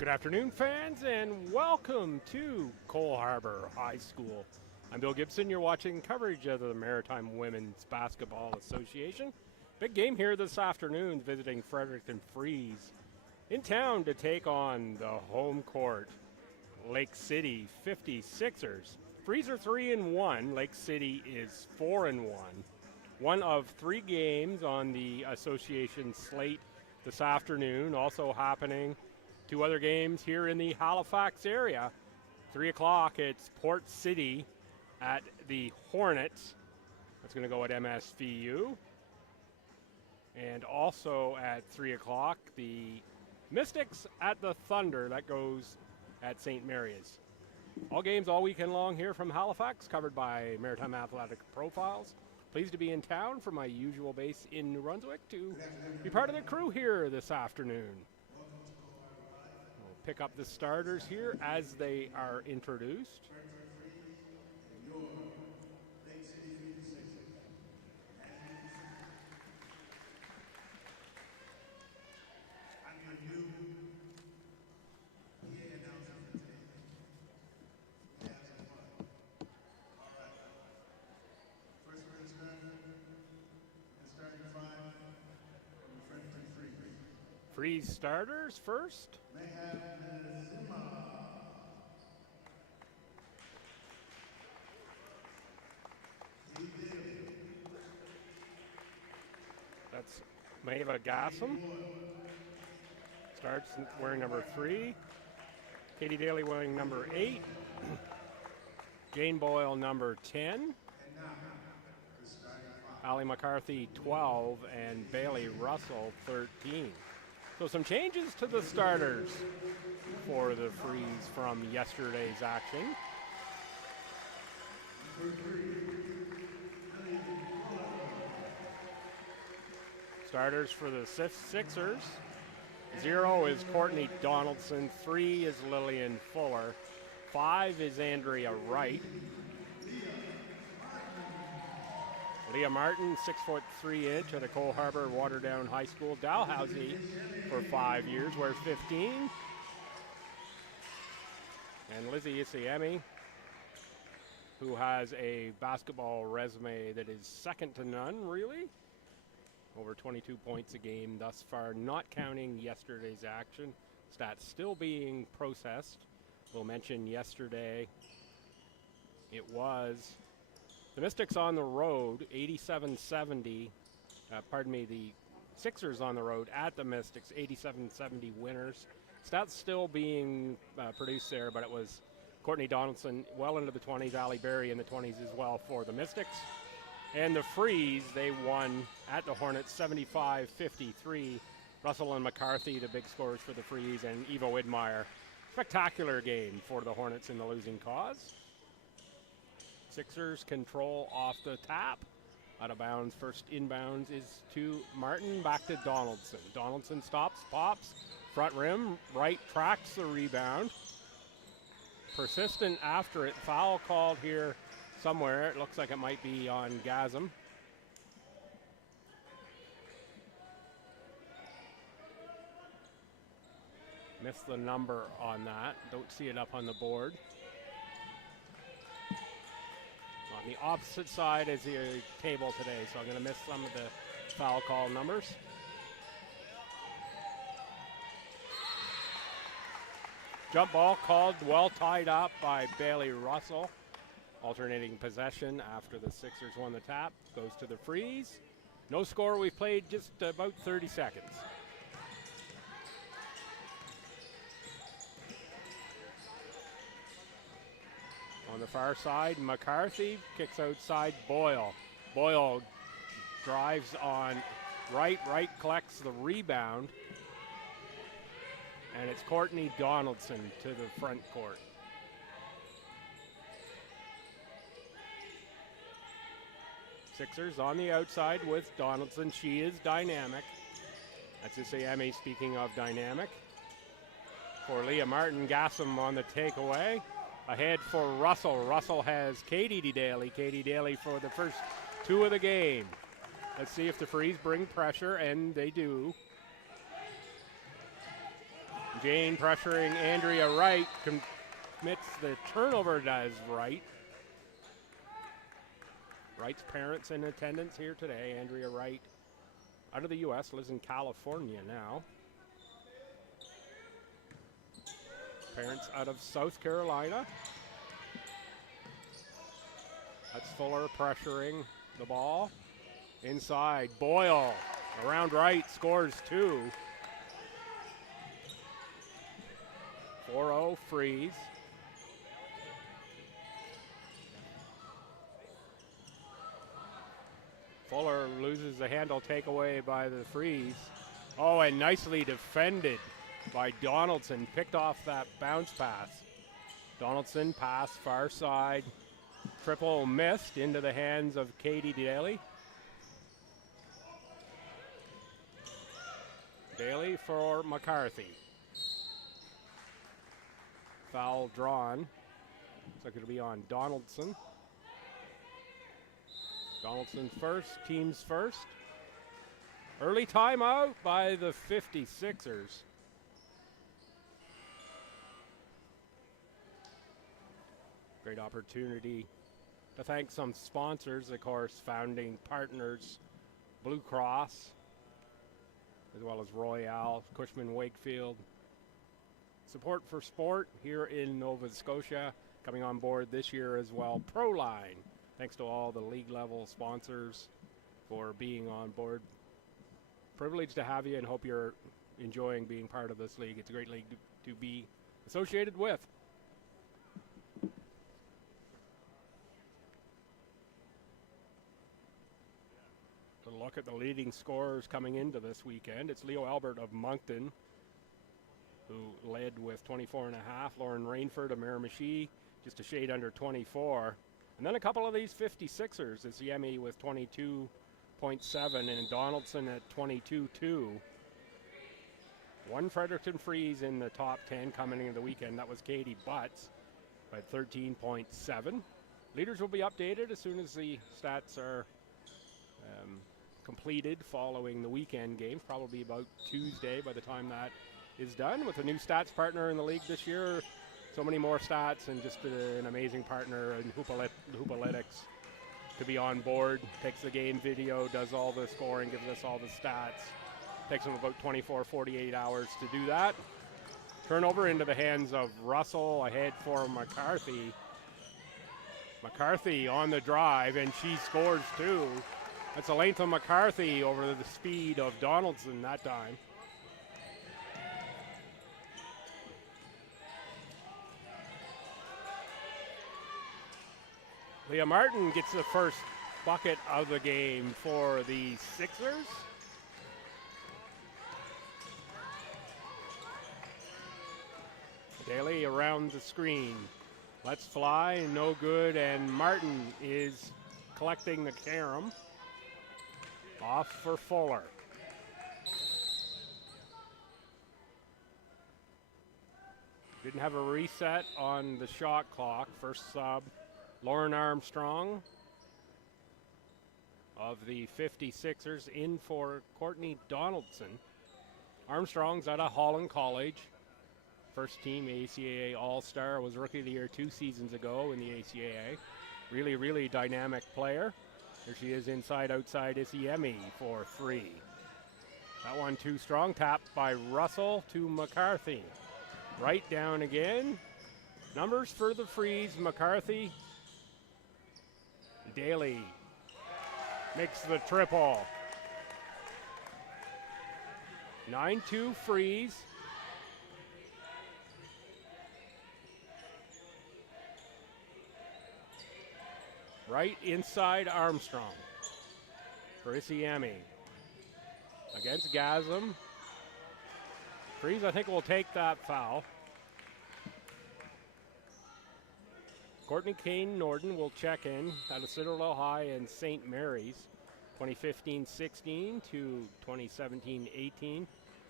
Good afternoon, fans, and welcome to Cole Harbour High School. I'm Bill Gibson. You're watching coverage of the Maritime Women's Basketball Association. Big game here this afternoon, visiting Fredericton Freeze in town to take on the home court, Lake City 56'ers. Freeze are 3-1. Lake City is 4-1. One of three games on the association slate this afternoon. Also happening, two other games here in the Halifax area. 3 o'clock, it's Port City at the Hornets. That's going to go at MSVU. And also at 3 o'clock, the Mystics at the Thunder. That goes at St. Mary's. All games all weekend long here from Halifax, covered by Maritime Athletic Profiles. Pleased to be in town from my usual base in New Brunswick to be part of the crew here this afternoon. We'll pick up the starters here as they are introduced. Freeze starters first. That's Maeva Gassam. Starts wearing number 3. Katie Daly wearing number 8. Jane Boyle number 10. Allie McCarthy 12 and Bailey Russell 13. So some changes to the starters. for the Freeze from yesterday's action. Starters for the Sixers. 0 is Courtney Donaldson. 3 is Lillian Fuller. 5 is Andrea Wright. Leah Martin, 6'3" out of Cole Harbour Waterdown High School. Dalhousie for 5 years, wears 15. And Lizzie Isiemi, who has a basketball resume that is second to none, really. Over 22 points a game thus far, not counting yesterday's action. Stats still being processed. We'll mention yesterday it was the Mystics on the road, 87-70. The Sixers on the road at the Mystics, 87-70 winners. Stats still being produced there, but it was Courtney Donaldson well into the 20s, Allie Berry in the 20s as well for the Mystics. And the Freeze, they won at the Hornets 75-53. Russell and McCarthy, the big scorers for the Freeze, and Eva Widmeyer. Spectacular game for the Hornets in the losing cause. Sixers control off the tap. Out of bounds, first inbounds is to Martin, back to Donaldson. Donaldson stops, pops, front rim, right tracks the rebound. Persistent after it, foul called here somewhere. It looks like it might be on Gasm. Missed the number on that. Don't see it up on the board. On the opposite side is the table today, so I'm going to miss some of the foul call numbers. Jump ball called, well tied up by Bailey Russell. Alternating possession after the Sixers won the tap. Goes to the Freeze. No score, we've played just about 30 seconds. On the far side, McCarthy kicks outside Boyle. Boyle drives on right collects the rebound. And it's Courtney Donaldson to the front court. Sixers on the outside with Donaldson. She is dynamic. That's Isiemi speaking of dynamic. For Leah Martin, Gassam on the takeaway. Ahead for Russell. Russell has Katie Daly. Katie Daly for the first 2 of the game. Let's see if the Freeze bring pressure, and they do. Jane pressuring Andrea Wright. Commits the turnover, does Wright. Wright's parents in attendance here today. Andrea Wright, out of the U.S., lives in California now. Parents out of South Carolina. That's Fuller pressuring the ball. Inside, Boyle around Wright, scores 2. 4-0 Freeze. Fuller loses the handle, takeaway by the Freeze. Oh, and nicely defended by Donaldson. Picked off that bounce pass. Donaldson pass far side. Triple missed into the hands of Katie Daly. Daly for McCarthy. Foul drawn. Looks like it'll be on Donaldson. Donaldson first, teams first. Early timeout by the 56ers. Great opportunity to thank some sponsors, of course, founding partners, Blue Cross, as well as Royale, Cushman Wakefield. Support for sport here in Nova Scotia, coming on board this year as well. Proline. Thanks to all the league level sponsors for being on board. Privileged to have you, and hope you're enjoying being part of this league. It's a great league to be associated with. A look at the leading scorers coming into this weekend. It's Leo Albert of Moncton, who led with 24.5. Lauren Rainford of Miramichi, just a shade under 24. And then a couple of these 56ers. It's Yemi with 22.7 and Donaldson at 22.2. One Fredericton Freeze in the top 10 coming into the weekend. That was Katie Butts at 13.7. Leaders will be updated as soon as the stats are completed following the weekend games, probably about Tuesday by the time that is done. With a new stats partner in the league this year, so many more stats and just an amazing partner in Hoopaletics to be on board. Takes the game video, does all the scoring, gives us all the stats. Takes them about 24, 48 hours to do that. Turnover into the hands of Russell, ahead for McCarthy. McCarthy on the drive, and she scores too. That's the length of McCarthy over the speed of Donaldson that time. Leah Martin gets the first bucket of the game for the Sixers. Daly around the screen. Let's fly, no good, and Martin is collecting the carom. Off for Fuller. Didn't have a reset on the shot clock. First sub, Lauren Armstrong of the 56ers in for Courtney Donaldson. Armstrong's out of Holland College. First team ACAA All-Star, was Rookie of the Year 2 seasons ago in the ACAA. Really, really dynamic player. Here she is inside, outside Isiemi for 3. That one too strong, tapped by Russell to McCarthy. Right down again. Numbers for the Freeze, McCarthy. Daly makes the triple. 9-2 Freeze. Right inside Armstrong for Isiemi. Against Gasm. Freeze, I think, will take that foul. Courtney Kane Norden will check in out of Citadel High and St. Mary's. 2015-16 to 2017-18.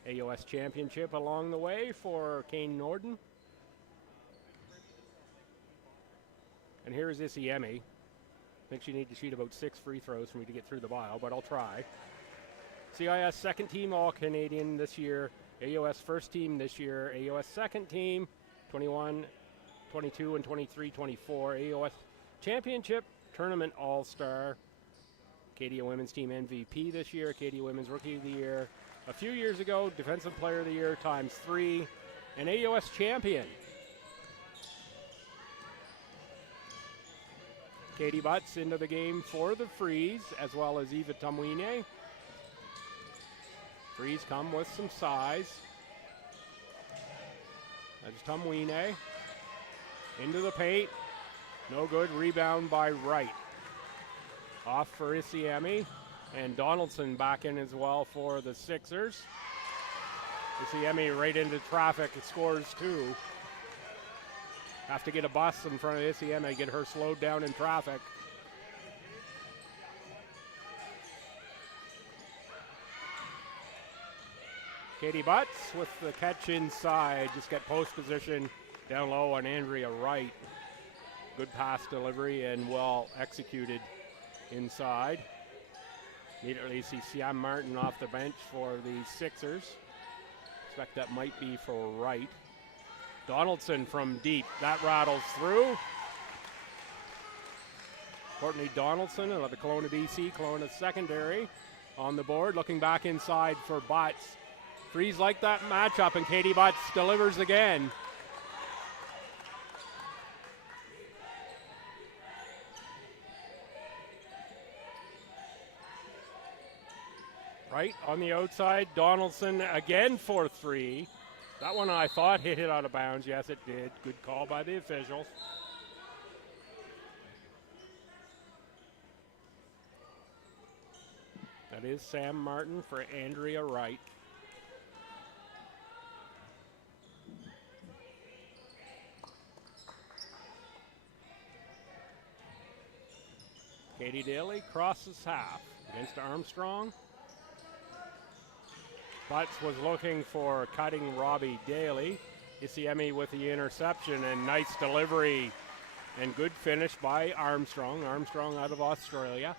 AOS championship along the way for Kane Norden. And here's Isiemi. I think she needs to shoot about 6 free throws for me to get through the bile, but I'll try. CIS second team All-Canadian this year. AOS first team this year. AOS second team, 21, 22, and 23, 24. AOS championship tournament All-Star. Acadia Women's Team MVP this year. Acadia Women's Rookie of the Year. A few years ago, Defensive Player of the Year ×3. And AOS champion. Katie Butts into the game for the Freeze, as well as Eva Tamwine. Freeze come with some size. That's Tamwine. Into the paint. No good. Rebound by Wright. Off for Isiemi. And Donaldson back in as well for the Sixers. Isiemi right into traffic. It scores 2. Have to get a bus in front of Isiemi, get her slowed down in traffic. Katie Butts with the catch inside. Just get post position down low on Andrea Wright. Good pass delivery and well executed inside. Immediately see Siam Martin off the bench for the Sixers. Expect that might be for Wright. Donaldson from deep. That rattles through. Courtney Donaldson of the Kelowna BC, Kelowna secondary on the board. Looking back inside for Butts. Freeze like that matchup, and Katie Butts delivers again. Right on the outside, Donaldson again for 3. That one I thought hit it out of bounds. Yes, it did. Good call by the officials. That is Sam Martin for Andrea Wright. Katie Daly crosses half against Armstrong. Butts was looking for cutting Robbie Daly. Isiemi with the interception and nice delivery and good finish by Armstrong. Armstrong out of Australia.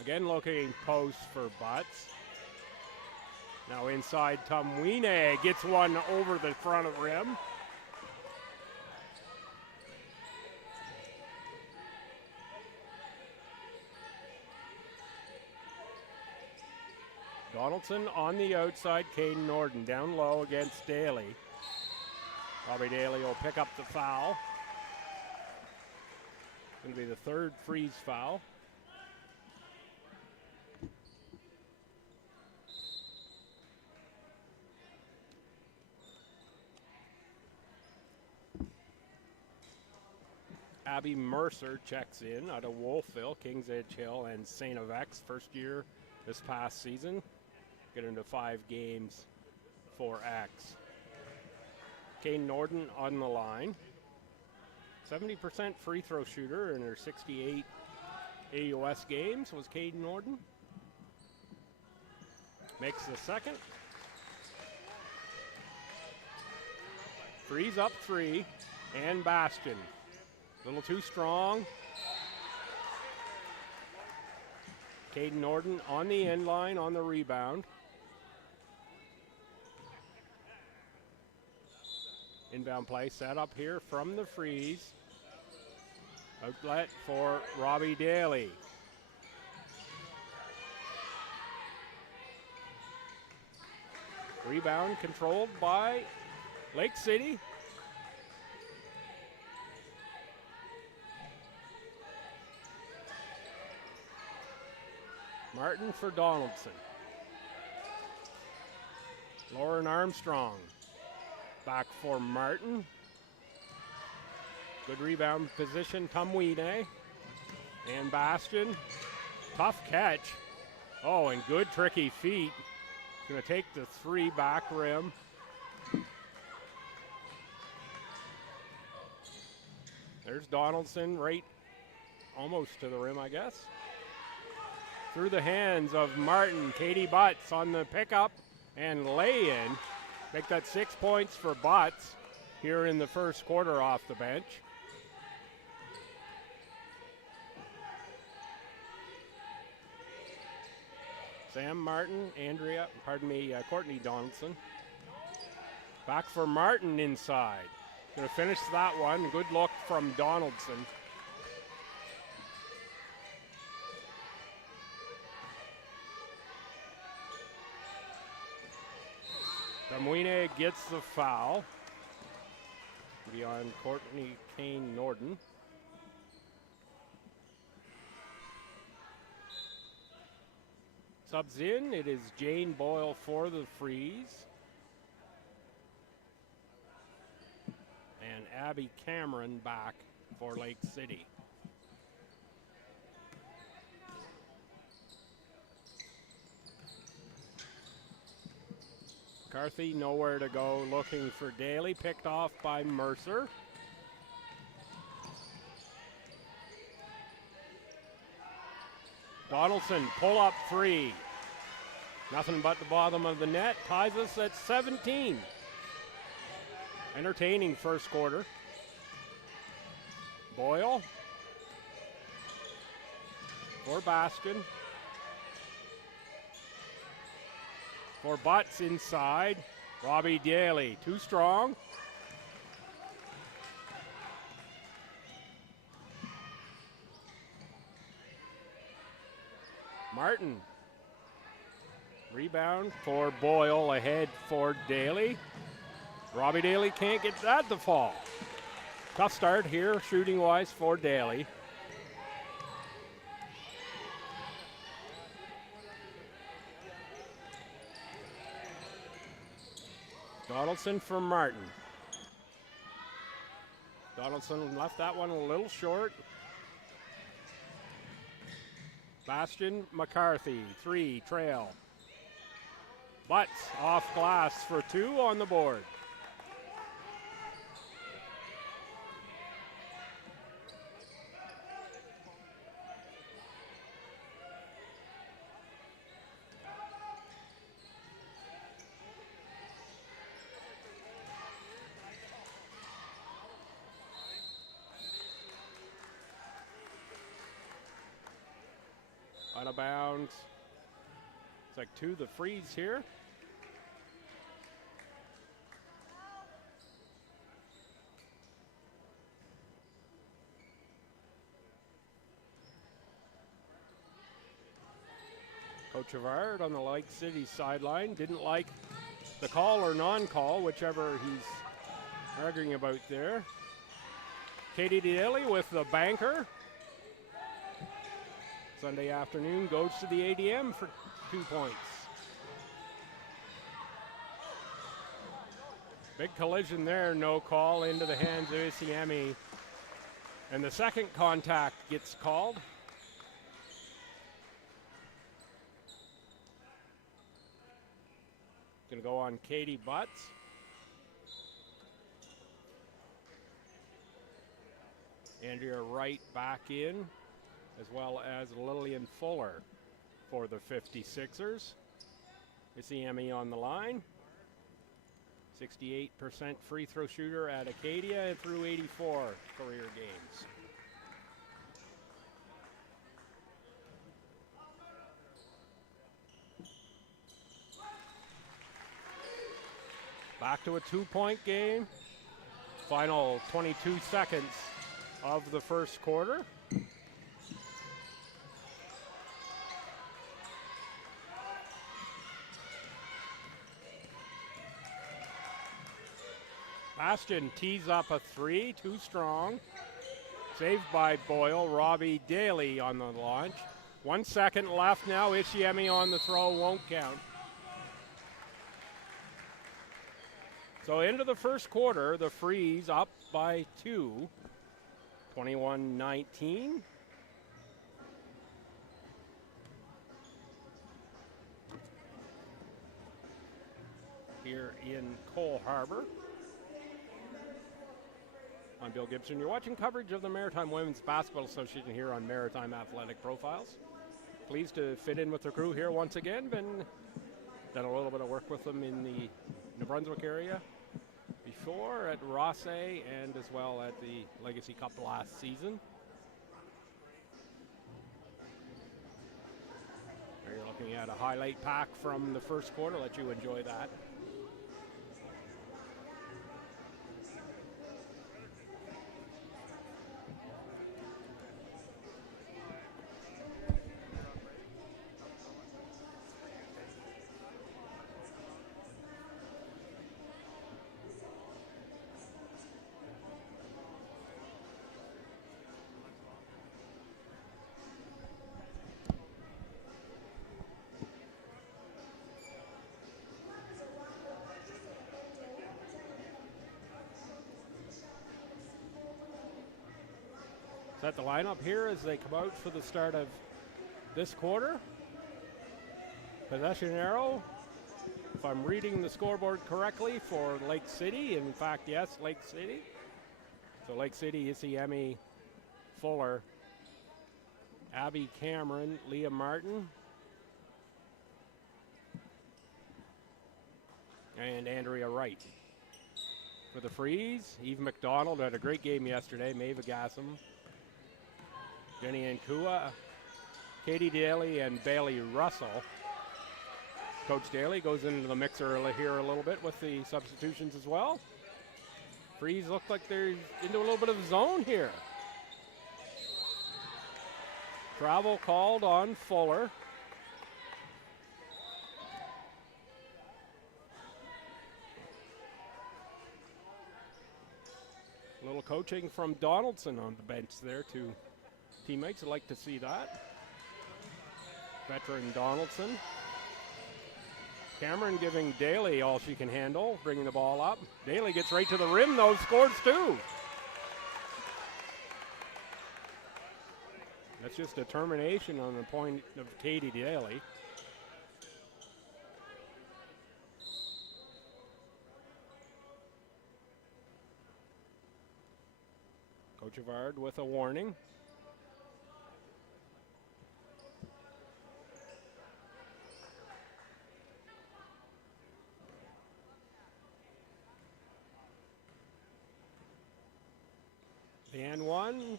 Again looking post for Butts. Now inside Tumwine gets one over the front of rim. Donaldson on the outside, Caden Norden down low against Daly. Robbie Daly will pick up the foul. Going to be the third freeze foul. Abby Mercer checks in out of Wolfville, Kings Edge Hill, and St. Avex, first year this past season. Get into 5 games for X. Kane Norden on the line. 70% free throw shooter in her 68 AUS games was Caden Norden. Makes the second. Freeze up 3, and Bastion. A little too strong. Caden Norden on the end line on the rebound. Inbound play set up here from the freeze. Outlet for Robbie Daly. Rebound controlled by Lake City. Martin for Donaldson. Lauren Armstrong back for Martin. Good rebound position, Tumwine. And Bastion. Tough catch. Oh, and good tricky feet. Going to take the 3 back rim. There's Donaldson right almost to the rim, I guess. Through the hands of Martin. Katie Butts on the pickup and lay-in. Make that 6 points for Butts here in the first quarter off the bench. Sam Martin, Courtney Donaldson. Back for Martin inside. Gonna finish that one. Good look from Donaldson. Tumwine gets the foul. Beyond Courtney Kane Norden. Subs in, it is Jane Boyle for the freeze. And Abby Cameron back for Lake City. McCarthy nowhere to go, looking for Daly, picked off by Mercer. Donaldson, pull up 3. Nothing but the bottom of the net, ties us at 17. Entertaining first quarter. Boyle for Bastion. For Butts inside. Robbie Daly, too strong. Martin. Rebound for Boyle, ahead for Daly. Robbie Daly can't get that to fall. Tough start here, shooting-wise, for Daly. Donaldson for Martin. Donaldson left that one a little short. Bastion, McCarthy, 3, trail. Butts off glass for 2 on the board. Out of bounds. It's like 2 the freeze here. Coach Avard on the Lake City sideline didn't like the call or non-call, whichever he's arguing about there. Katie Daly with the banker. Sunday afternoon goes to the ADM for 2 points. Big collision there, no call into the hands of Isiemi. And the second contact gets called. Gonna go on Katie Butts. Andrea Wright back in, as well as Lillian Fuller for the 56ers. Isiemi on the line. 68% free throw shooter at Acadia and through 84 career games. Back to a 2-point game. Final 22 seconds of the first quarter. Bastion tees up a 3, too strong. Saved by Boyle. Robbie Daly on the launch. 1 second left now. Isiemi on the throw, won't count. So into the first quarter, the Freeze up by 2, 21-19. Here in Cole Harbour. I'm Bill Gibson. You're watching coverage of the Maritime Women's Basketball Association here on Maritime Athletic Profiles. Pleased to fit in with the crew here once again. Been done a little bit of work with them in the New Brunswick area before at Rossay and as well at the Legacy Cup last season. There you're looking at a highlight pack from the first quarter. Let you enjoy that. Set the lineup here as they come out for the start of this quarter. Possession arrow, if I'm reading the scoreboard correctly, for Lake City. In fact, yes, Lake City. So Lake City, Isiemi, Fuller, Abby Cameron, Leah Martin, and Andrea Wright. For the Freeze, Eve McDonald had a great game yesterday. Maeve Gassam, Jenny Ankua, Katie Daly, and Bailey Russell. Coach Daly goes into the mixer here a little bit with the substitutions as well. Freeze look like they're into a little bit of zone here. Travel called on Fuller. A little coaching from Donaldson on the bench there to teammates. I'd like to see that. Veteran Donaldson. Cameron giving Daly all she can handle, bringing the ball up. Daly gets right to the rim, though, scores 2. That's just determination on the point of Katie Daly. Chivard with a warning. The N1,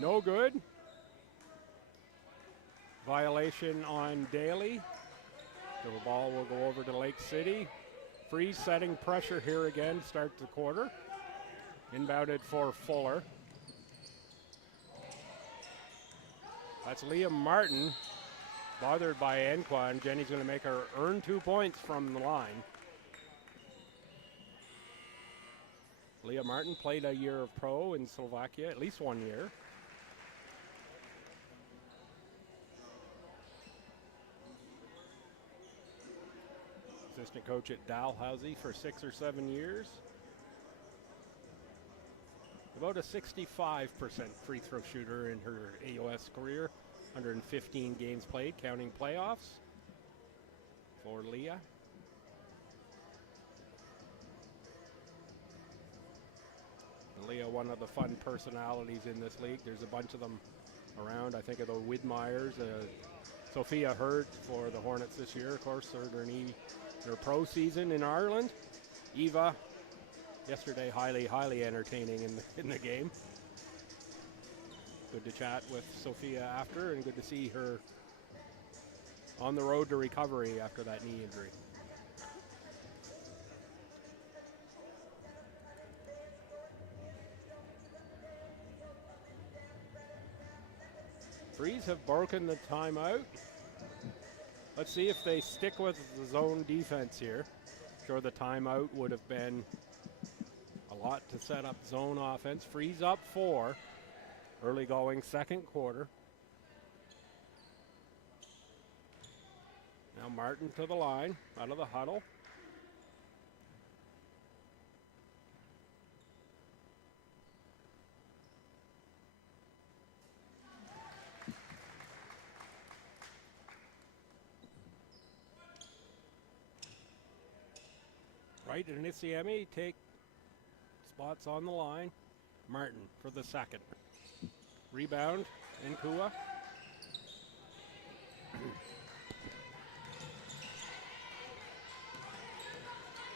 no good. Violation on Daly. So the ball will go over to Lake City. Freeze setting pressure here again, start the quarter. Inbounded for Fuller. That's Liam Martin, bothered by Enqua, and Jenny's going to make her earn 2 points from the line. Liam Martin played a year of pro in Slovakia, at least 1 year. Assistant coach at Dalhousie for 6 or 7 years. About a 65% free throw shooter in her AOS career. 115 games played, counting playoffs for Leah. And Leah, one of the fun personalities in this league. There's a bunch of them around. I think of the Widmeyers. Sophia Hurd for the Hornets this year, of course, their pro season in Ireland. Eva, yesterday, highly entertaining in the game. Good to chat with Sophia after, and good to see her on the road to recovery after that knee injury. Freeze have broken the timeout. Let's see if they stick with the zone defense here. Sure, the timeout would have been a lot to set up zone offense. Freeze up 4. Early going second quarter. Now Martin to the line, out of the huddle. Right, and Nisiemi take spots on the line. Martin for the second. Rebound, Nkua.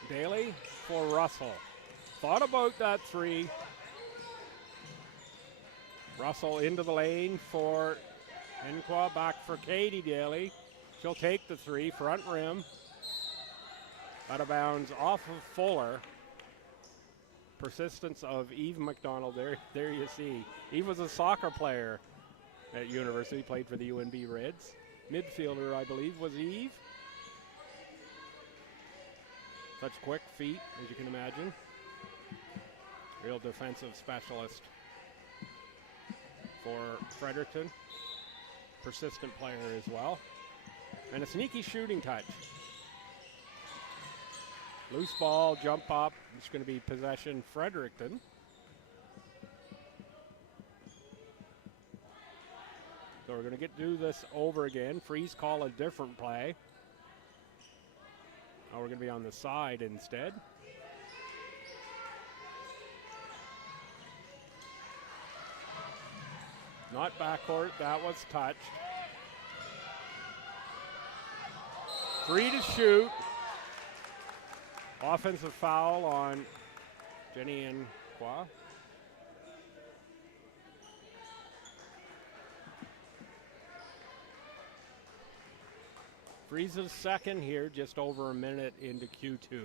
Daly for Russell. Thought about that 3. Russell into the lane for Nkua, back for Katie Daly. She'll take the 3, front rim. Out of bounds off of Fuller. Persistence of Eve McDonald there you see. Eve was a soccer player at university, played for the UNB Reds. Midfielder, I believe, was Eve. Such quick feet, as you can imagine. Real defensive specialist for Fredericton. Persistent player as well. And a sneaky shooting touch. Loose ball, jump up. It's going to be possession Fredericton. So we're going to do this over again. Freeze call a different play. Now we're going to be on the side instead. Not backcourt, that was touched. 3 to shoot. Offensive foul on Jenny Nkua. Freeze's second here, just over a minute into Q2.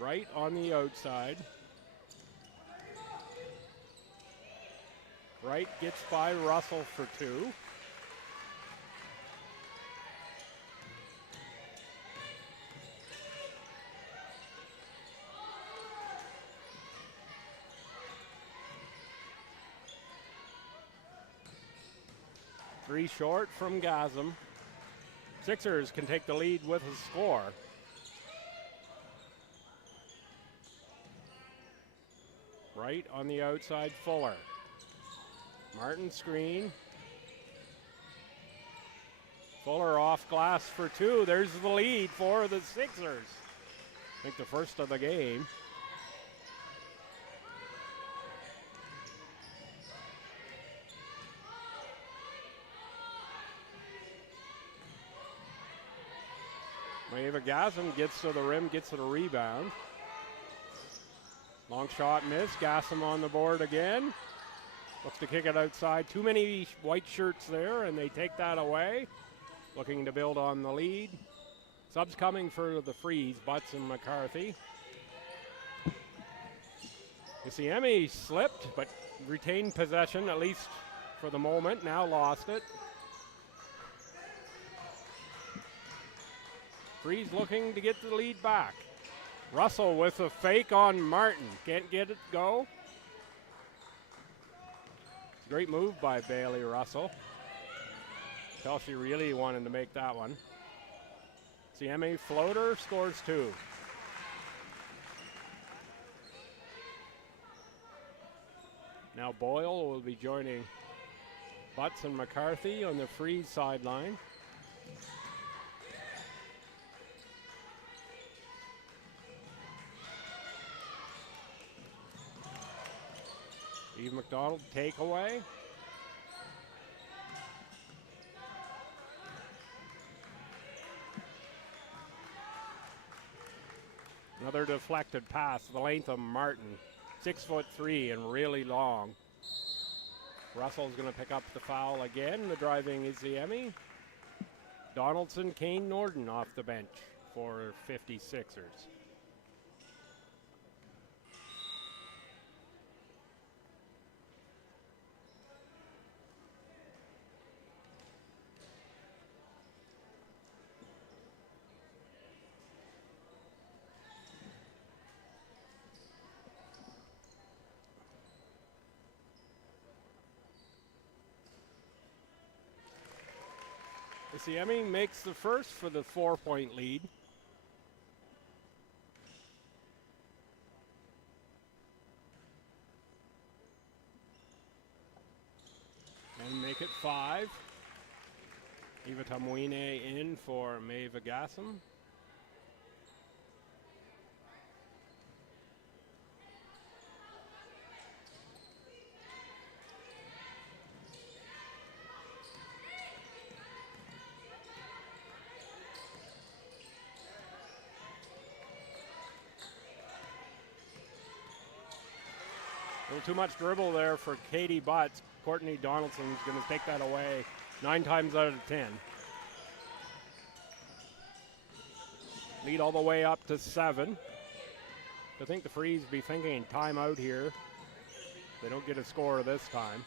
Right on the outside. Wright gets by Russell for 2. Three short from Gasm. Sixers can take the lead with a score. Right on the outside, Fuller. Martin screen. Fuller off glass for two. There's the lead for the Sixers. I think the first of the game. Maeva Gassam gets to the rim, gets to the rebound. Long shot miss. Gassam on the board again. Looks to kick it outside. Too many white shirts there, and they take that away. Looking to build on the lead. Subs coming for the Freeze, Butts and McCarthy. Emmy slipped, but retained possession, at least for the moment. Now lost it. Freeze looking to get the lead back. Russell with a fake on Martin. Can't get it go. Great move by Bailey Russell. Tell she really wanted to make that one. CMA floater scores two. Now Boyle will be joining Butts and McCarthy on the Freeze sideline. Eve McDonald takeaway. Another deflected pass to the length of Martin. 6'3" and really long. Russell's going to pick up the foul again. The driving is the Emmy. Donaldson, Kane Norden off the bench for 56ers. Emmy makes the first for the 4-point lead. And make it 5. Eva Tamwine in for Maeva Gassam. A little too much dribble there for Katie Butts. Courtney Donaldson's going to take that away 9 times out of 10. Lead all the way up to 7. I think the Freeze be thinking timeout here. They don't get a score this time.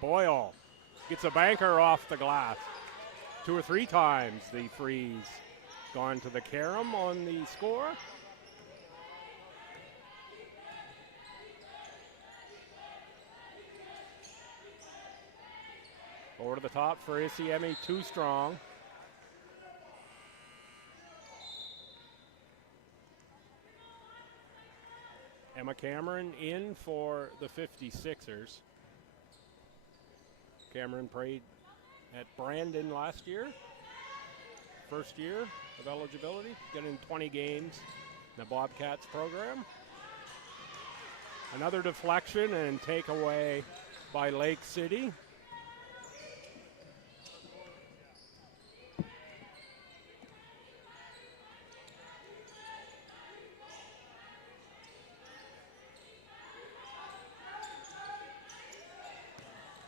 Boyle gets a banker off the glass. 2 or 3 times the Freeze gone to the carom on the score. Over to the top for Isiemi, too strong. Emma Cameron in for the 56ers. Cameron played at Brandon last year. First year of eligibility, getting 20 games in the Bobcats program. Another deflection and takeaway by Lake City.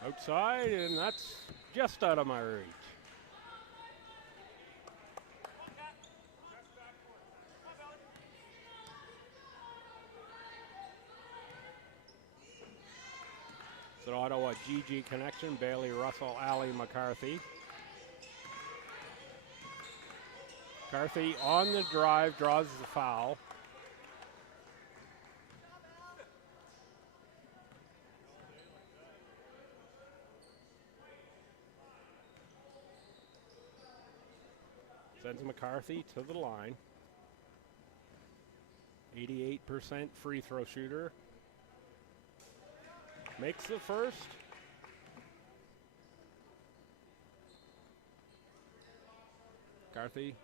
Outside, and that's just out of my reach. It's an Ottawa GG connection. Bailey Russell, Allie McCarthy. McCarthy on the drive, draws the foul. Sends McCarthy to the line. 88% free throw shooter. Makes the first. McCarthy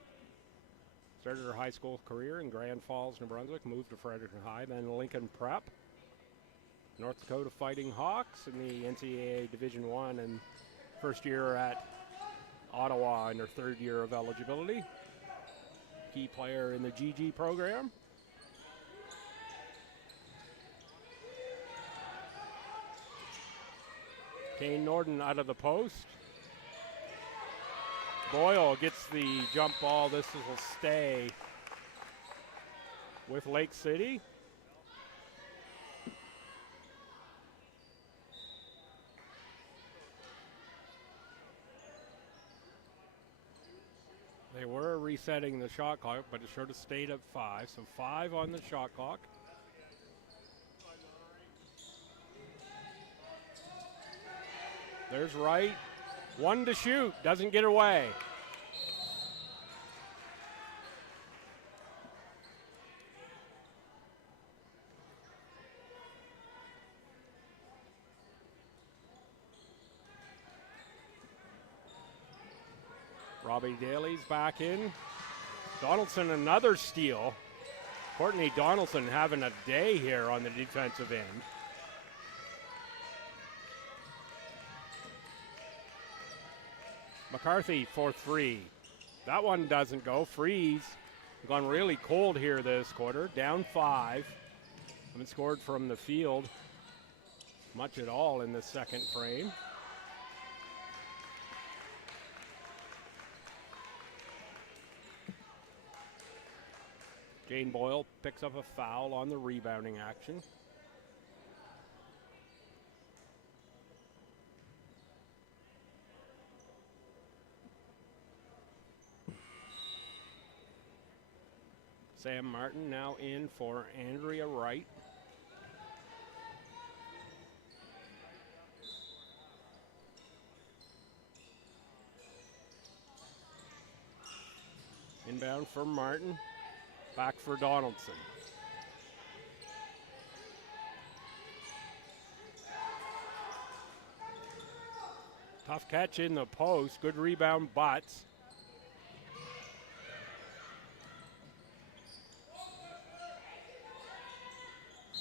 started her high school career in Grand Falls, New Brunswick, moved to Fredericton High, then Lincoln Prep, North Dakota Fighting Hawks in the NCAA Division I, and first year at Ottawa in her third year of eligibility. Key player in the GG program. Kane Norden out of the post. Boyle gets the jump ball. This will stay with Lake City. They were resetting the shot clock, but it should have stayed at 5. So 5 on the shot clock. There's Wright. 1 to shoot. Doesn't get away. Robbie Daly's back in. Donaldson another steal. Courtney Donaldson having a day here on the defensive end. McCarthy for 3. That one doesn't go. Freeze gone really cold here this quarter. Down 5. Haven't scored from the field much at all in the second frame. Jane Boyle picks up a foul on the rebounding action. Sam Martin now in for Andrea Wright. Inbound for Martin. Back for Donaldson. Tough catch in the post. Good rebound, Butts.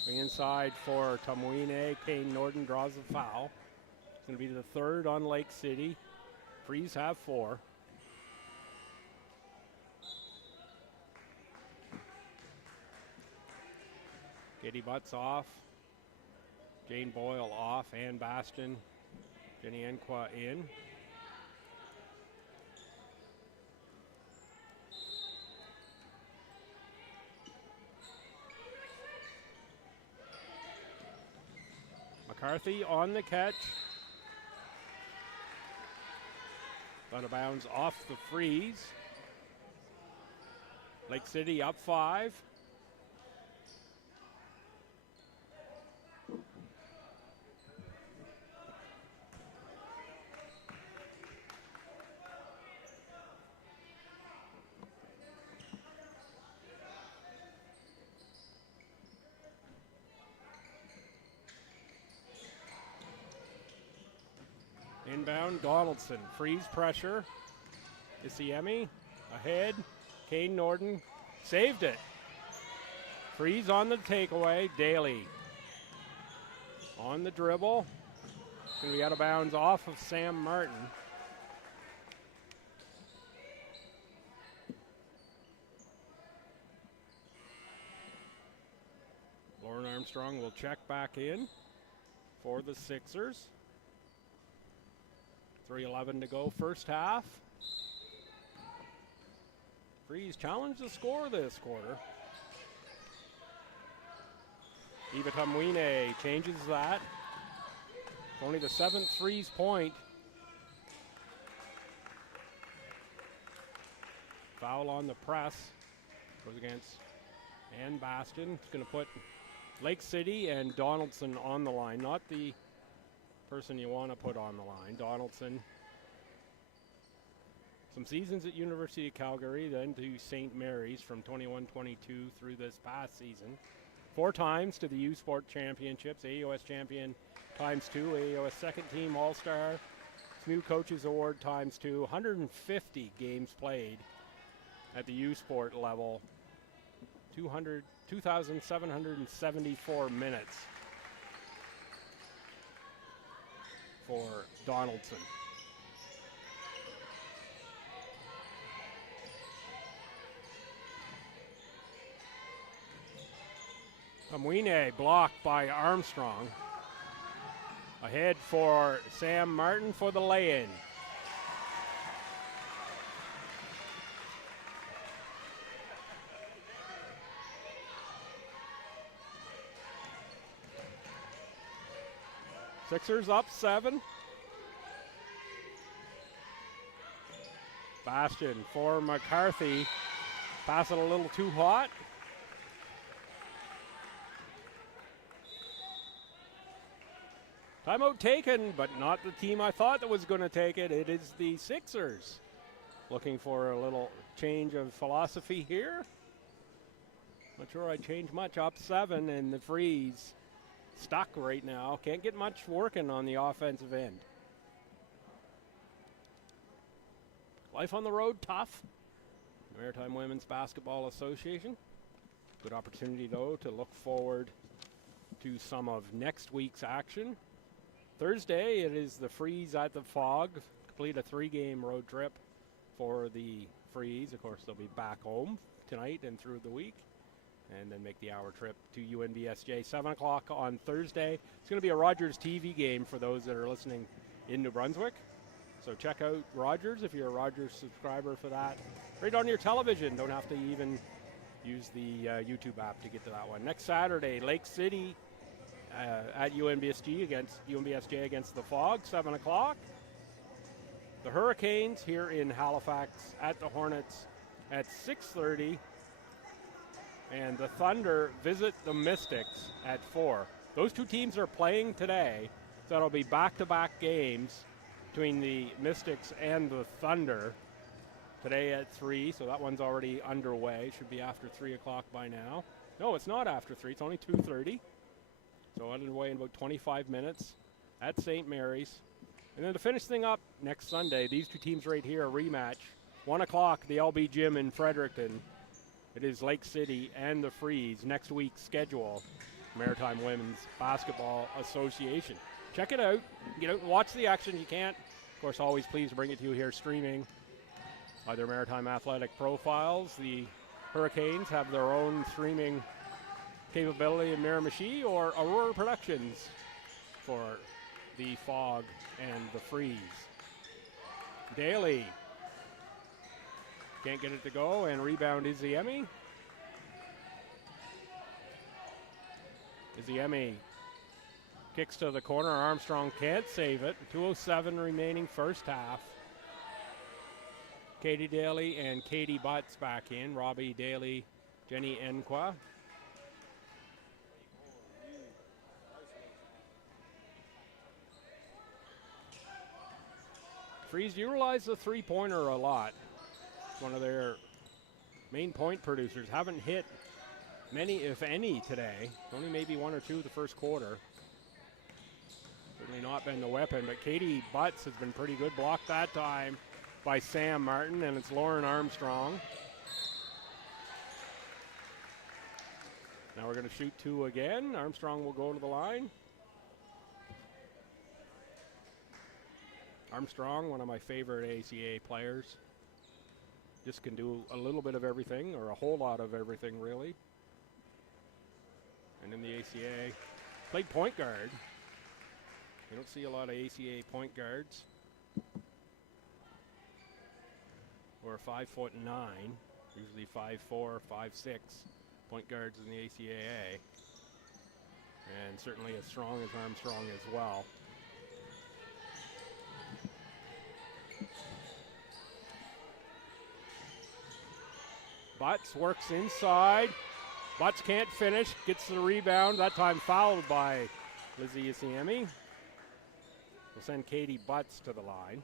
Inside for Tamuine. Kane Norden draws the foul. It's going to be the third on Lake City. Freeze have 4. Katie Butts off. Jane Boyle off. Ann Bastion. Jenny Enqua in. McCarthy on the catch. Out of bounds off the freeze. Lake City up 5. Inbound, Donaldson, freeze pressure. Isiemi ahead. Kane Norden saved it. Freeze on the takeaway. Daly on the dribble. Going to be out of bounds off of Sam Martin. Lauren Armstrong will check back in for the Sixers. 3:11 to go first half. Freeze challenged the score this quarter. Eva Tamuine changes that. Only the 7th Freeze point. Foul on the press. Goes against Ann Bastion. It's going to put Lake City and Donaldson on the line. Not the person you want to put on the line. Donaldson some seasons at University of Calgary, then to St. Mary's from 21-22 through this past season. 4 times to the U Sport Championships, AUS champion ×2, AUS second team All-Star, SMU Coaches Award ×2, 150 games played at the U Sport level, 2,774 minutes for Donaldson. Amwine blocked by Armstrong. Ahead for Sam Martin for the lay-in. Sixers up 7. Bastion for McCarthy. Pass it a little too hot. Timeout taken, but not the team I thought that was going to take it. It is the Sixers. Looking for a little change of philosophy here. Not sure I'd change much. Up 7, and the Freeze stuck right now. Can't get much working on the offensive end. Life on the road, tough. Maritime Women's Basketball Association. Good opportunity, though, to look forward to some of next week's action. Thursday, it is the Freeze at the Fog. Complete a 3-game road trip for the Freeze. Of course, they'll be back home tonight and through the week, and then make the hour trip to UNBSJ. 7 o'clock on Thursday. It's going to be a Rogers TV game for those that are listening in New Brunswick. So check out Rogers if you're a Rogers subscriber for that. Right on your television. Don't have to even use the YouTube app to get to that one. Next Saturday, Lake City at UNBSJ against the Fog, 7 o'clock. The Hurricanes here in Halifax at the Hornets at 6:30. And the Thunder visit the Mystics at 4. Those two teams are playing today, so it'll be back-to-back games between the Mystics and the Thunder today at 3, so that one's already underway. Should be after 3 o'clock by now. No, it's not after 3. It's only 2:30. So underway in about 25 minutes at St. Mary's. And then to finish thing up next Sunday, these two teams right here, a rematch. 1 o'clock, the LB Gym in Fredericton. It is Lake City and the Freeze. Next week's schedule, Maritime Women's Basketball Association. Check it out. Get out and watch the action. You can't. Of course, always pleased to bring it to you here streaming. Either Maritime Athletic Profiles. The Hurricanes have their own streaming capability in Miramichi, or Aurora Productions for the Fog and the Freeze. Daly can't get it to go, and rebound Iziemi. Iziemi kicks to the corner. Armstrong can't save it. 2:07 remaining first half. Katie Daly and Katie Butts back in. Robbie Daly, Jenny Enqua. Freeze utilize the three-pointer a lot. It's one of their main point producers. Haven't hit many, if any, today. Only maybe 1 or 2 the first quarter. Certainly not been the weapon, but Katie Butts has been pretty good. Blocked that time by Sam Martin, and it's Lauren Armstrong. Now we're going to shoot 2 again. Armstrong will go to the line. Armstrong, one of my favorite ACA players. Just can do a little bit of everything, or a whole lot of everything, really. And in the ACA, played point guard. You don't see a lot of ACA point guards. Or 5'9", usually 5'4", 5'6", point guards in the ACAA. And certainly as strong as Armstrong as well. Butts works inside. Butts can't finish, gets the rebound, that time fouled by Lizzie Iziemi. We'll send Katie Butts to the line.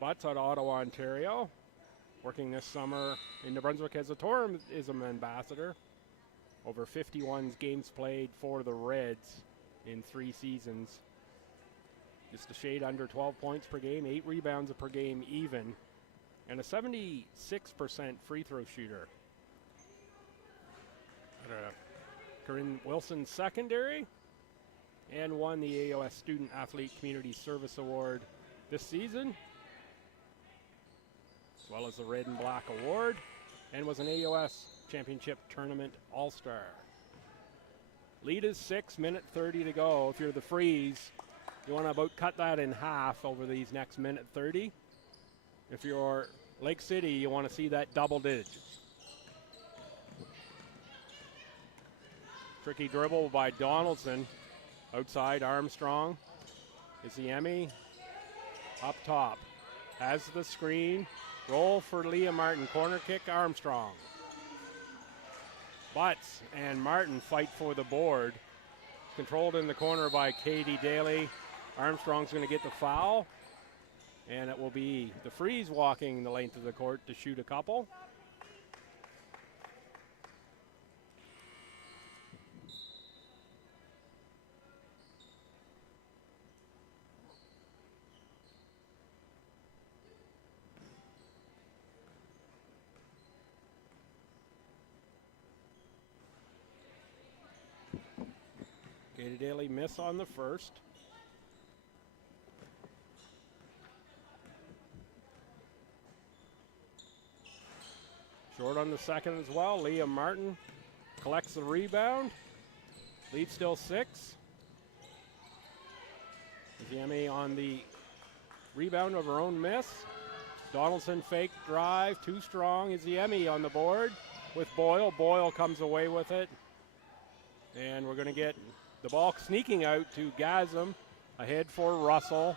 Butts out of Ottawa, Ontario. Working this summer in New Brunswick as a tourism ambassador. Over 51 games played for the Reds in 3 seasons. Just a shade under 12 points per game, 8 rebounds per game even, and a 76% free throw shooter. Corinne Wilson Secondary, and won the AOS Student Athlete Community Service Award this season, as well as the Red and Black Award, and was an AOS Championship Tournament All-Star. Lead is 6, minute 30 to go. If you're the Freeze, you want to about cut that in half over these next minute 30. If you're Lake City, you want to see that double digits. Tricky dribble by Donaldson. Outside, Armstrong. Isiemi up top. Has the screen. Roll for Leah Martin. Corner kick, Armstrong. Butts and Martin fight for the board. Controlled in the corner by Katie Daly. Armstrong's going to get the foul. And it will be the Freeze walking the length of the court to shoot a couple. Katie Daly miss on the first. Short on the second as well. Leah Martin collects the rebound. Lead still 6. Isiemi on the rebound of her own miss. Donaldson fake drive, too strong. Isiemi on the board with Boyle. Boyle comes away with it. And we're going to get the ball sneaking out to Gasm. Ahead for Russell.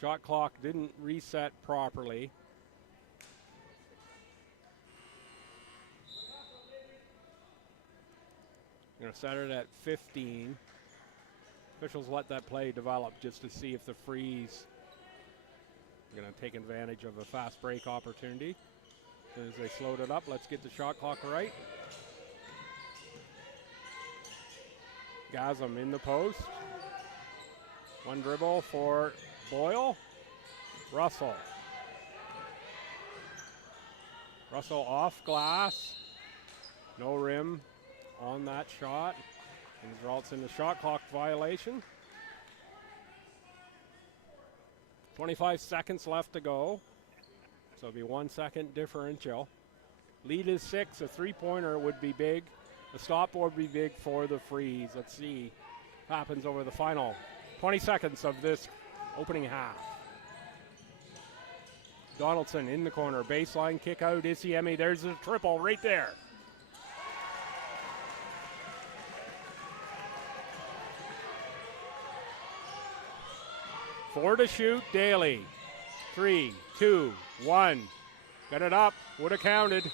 Shot clock didn't reset properly. Going to set it at 15. Officials let that play develop just to see if the Freeze are going to take advantage of a fast break opportunity. As soon as they slowed it up, let's get the shot clock right. Gasm in the post. One dribble for Boyle. Russell. Russell off glass. No rim on that shot. And it results in the shot clock violation. 25 seconds left to go. So it'll be 1 second differential. Lead is 6. A three-pointer would be big. The stop would be big for the Freeze. Let's see what happens over the final 20 seconds of this opening half. Donaldson in the corner. Baseline kick out. Isiemi. There's a triple right there. Four to shoot. Daly. 3, 2, 1. Got it up. Would have counted.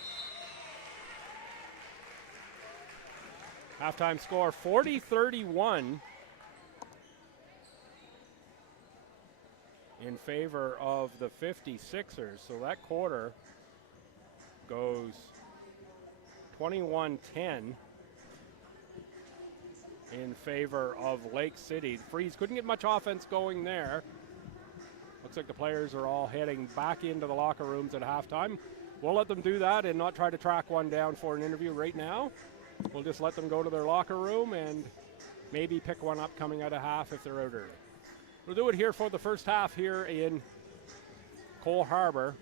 Halftime score 40-31 in favor of the 56ers. So that quarter goes 21-10 in favor of Lake City. The Freeze couldn't get much offense going there. Looks like the players are all heading back into the locker rooms at halftime. We'll let them do that and not try to track one down for an interview right now. We'll just let them go to their locker room and maybe pick one up coming out of half if they're out early. We'll do it here for the first half here in Cole Harbour.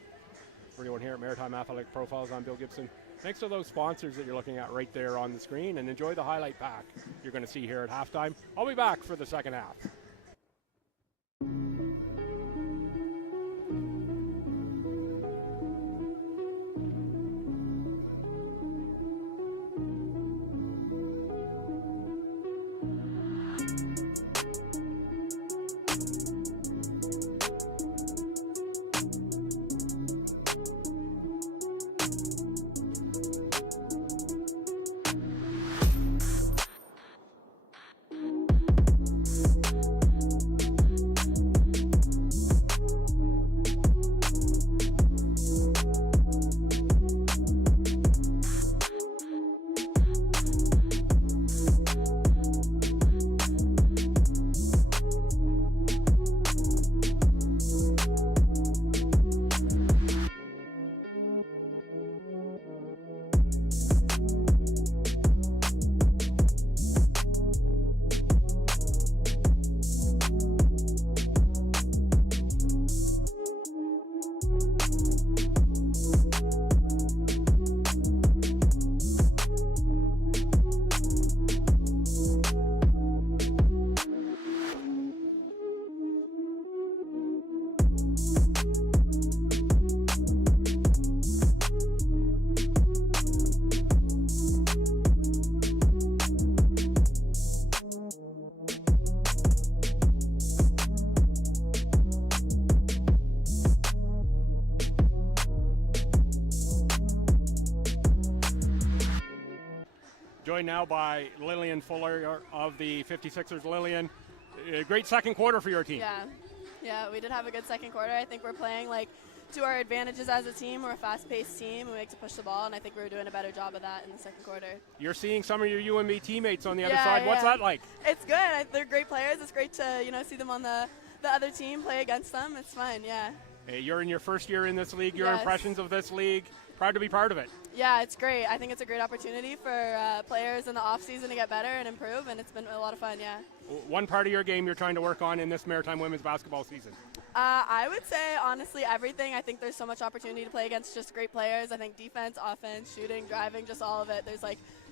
For anyone here at Maritime Athletic Profiles, I'm Bill Gibson. Thanks to those sponsors that you're looking at right there on the screen, and enjoy the highlight pack you're going to see here at halftime. I'll be back for the second half. joined now by Lillian Fuller of the 56ers. Lillian, a great second quarter for your team. Yeah, we did have a good second quarter. I think we're playing to our advantages as a team. We're a fast-paced team. We like to push the ball, and I think we were doing a better job of that in the second quarter. You're seeing some of your UMB teammates on the other side. What's that like? It's good. They're great players. It's great to see them on the other team, play against them. It's fun, yeah. Hey, you're in your first year in this league. Your impressions of this league? Proud to be part of it. Yeah, it's great. I think it's a great opportunity for players in the off-season to get better and improve, and it's been a lot of fun, yeah. One part of your game you're trying to work on in this Maritime women's basketball season? I would say, honestly, everything. I think there's so much opportunity to play against just great players. I think defense, offense, shooting, driving, just all of it. There's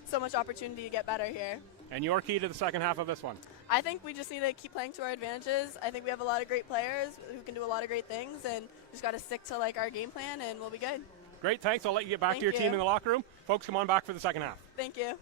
so much opportunity to get better here. And your key to the second half of this one? I think we just need to keep playing to our advantages. I think we have a lot of great players who can do a lot of great things, and just got to stick to our game plan, and we'll be good. Great, thanks. I'll let you get back to your team in the locker room. Folks, come on back for the second half. Thank you.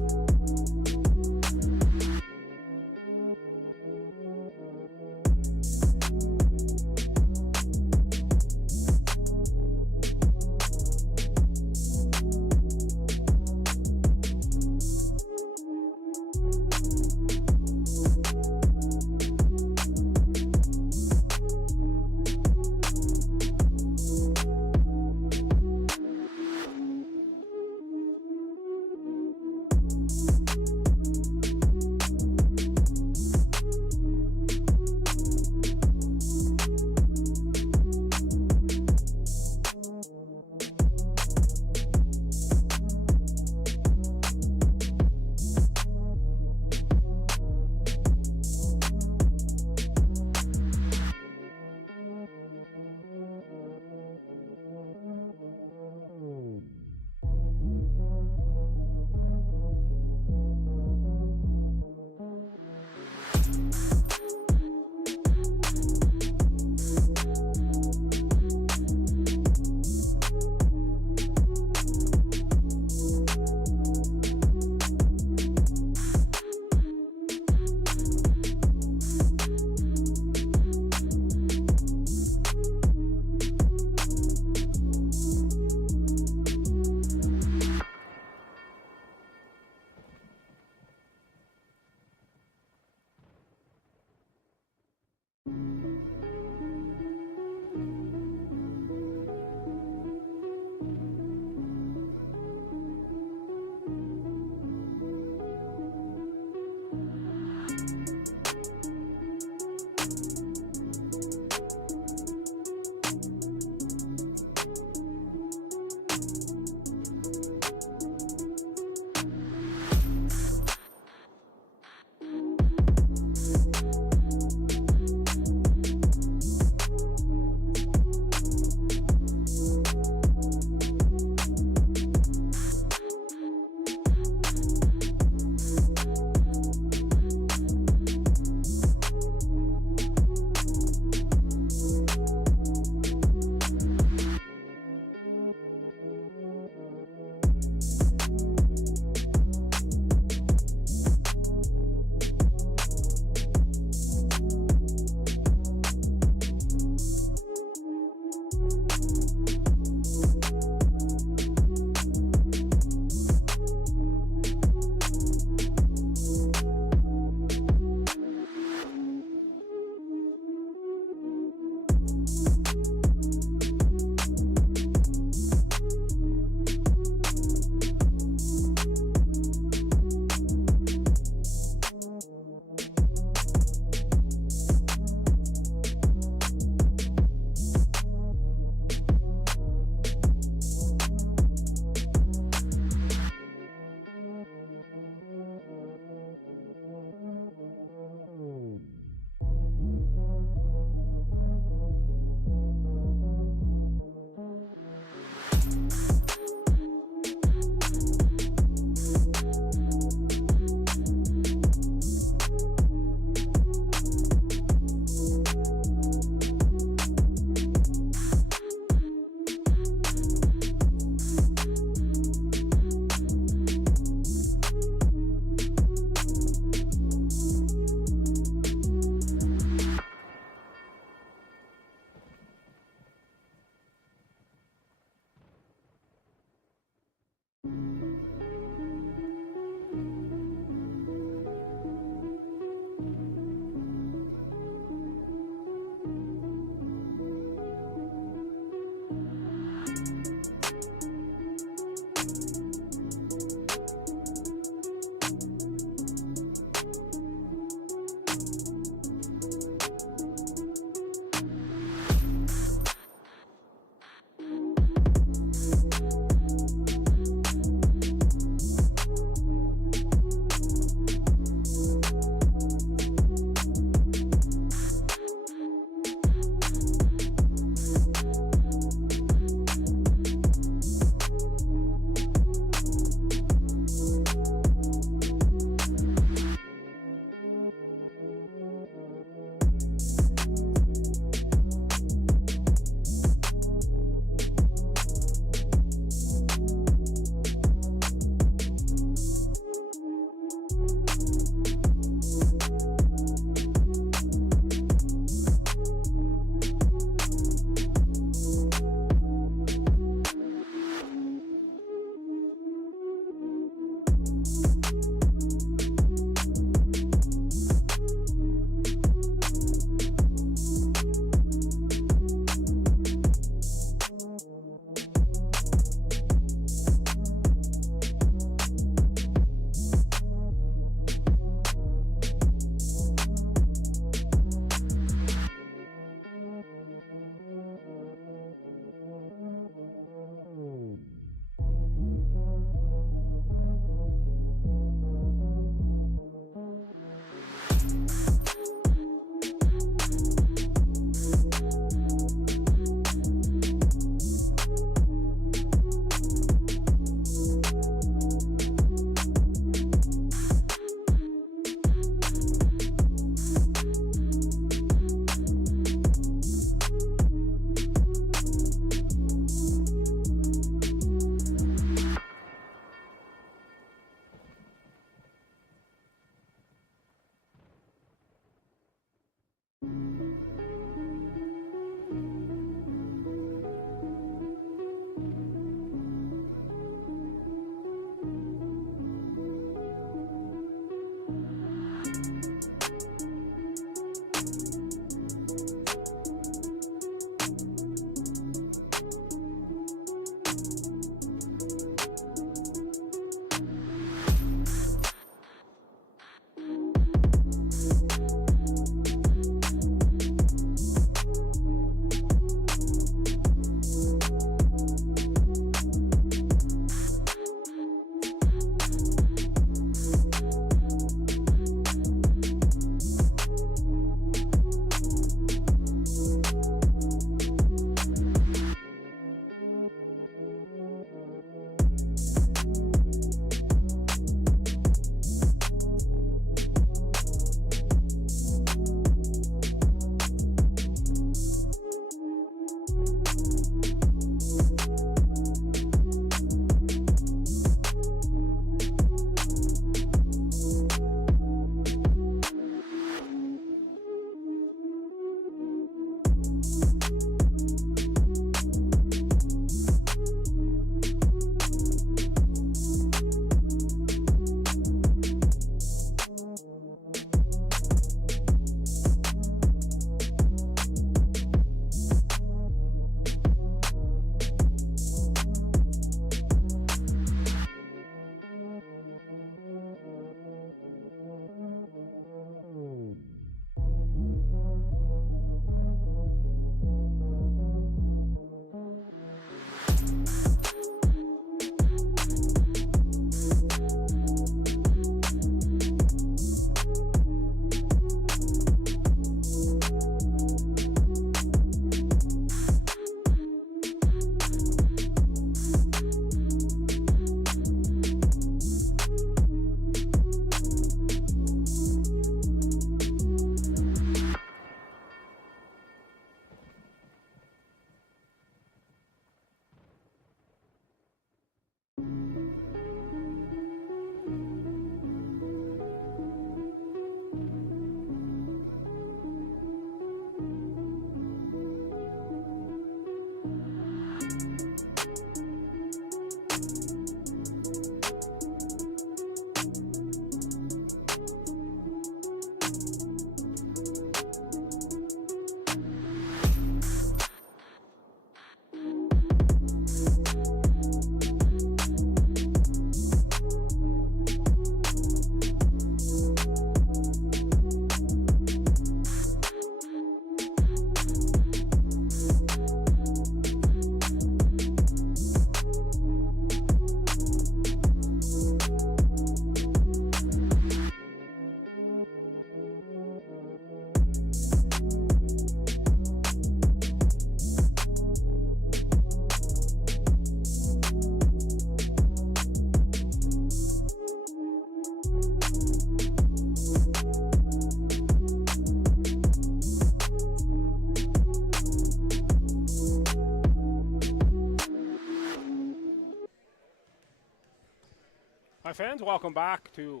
Hi fans, welcome back to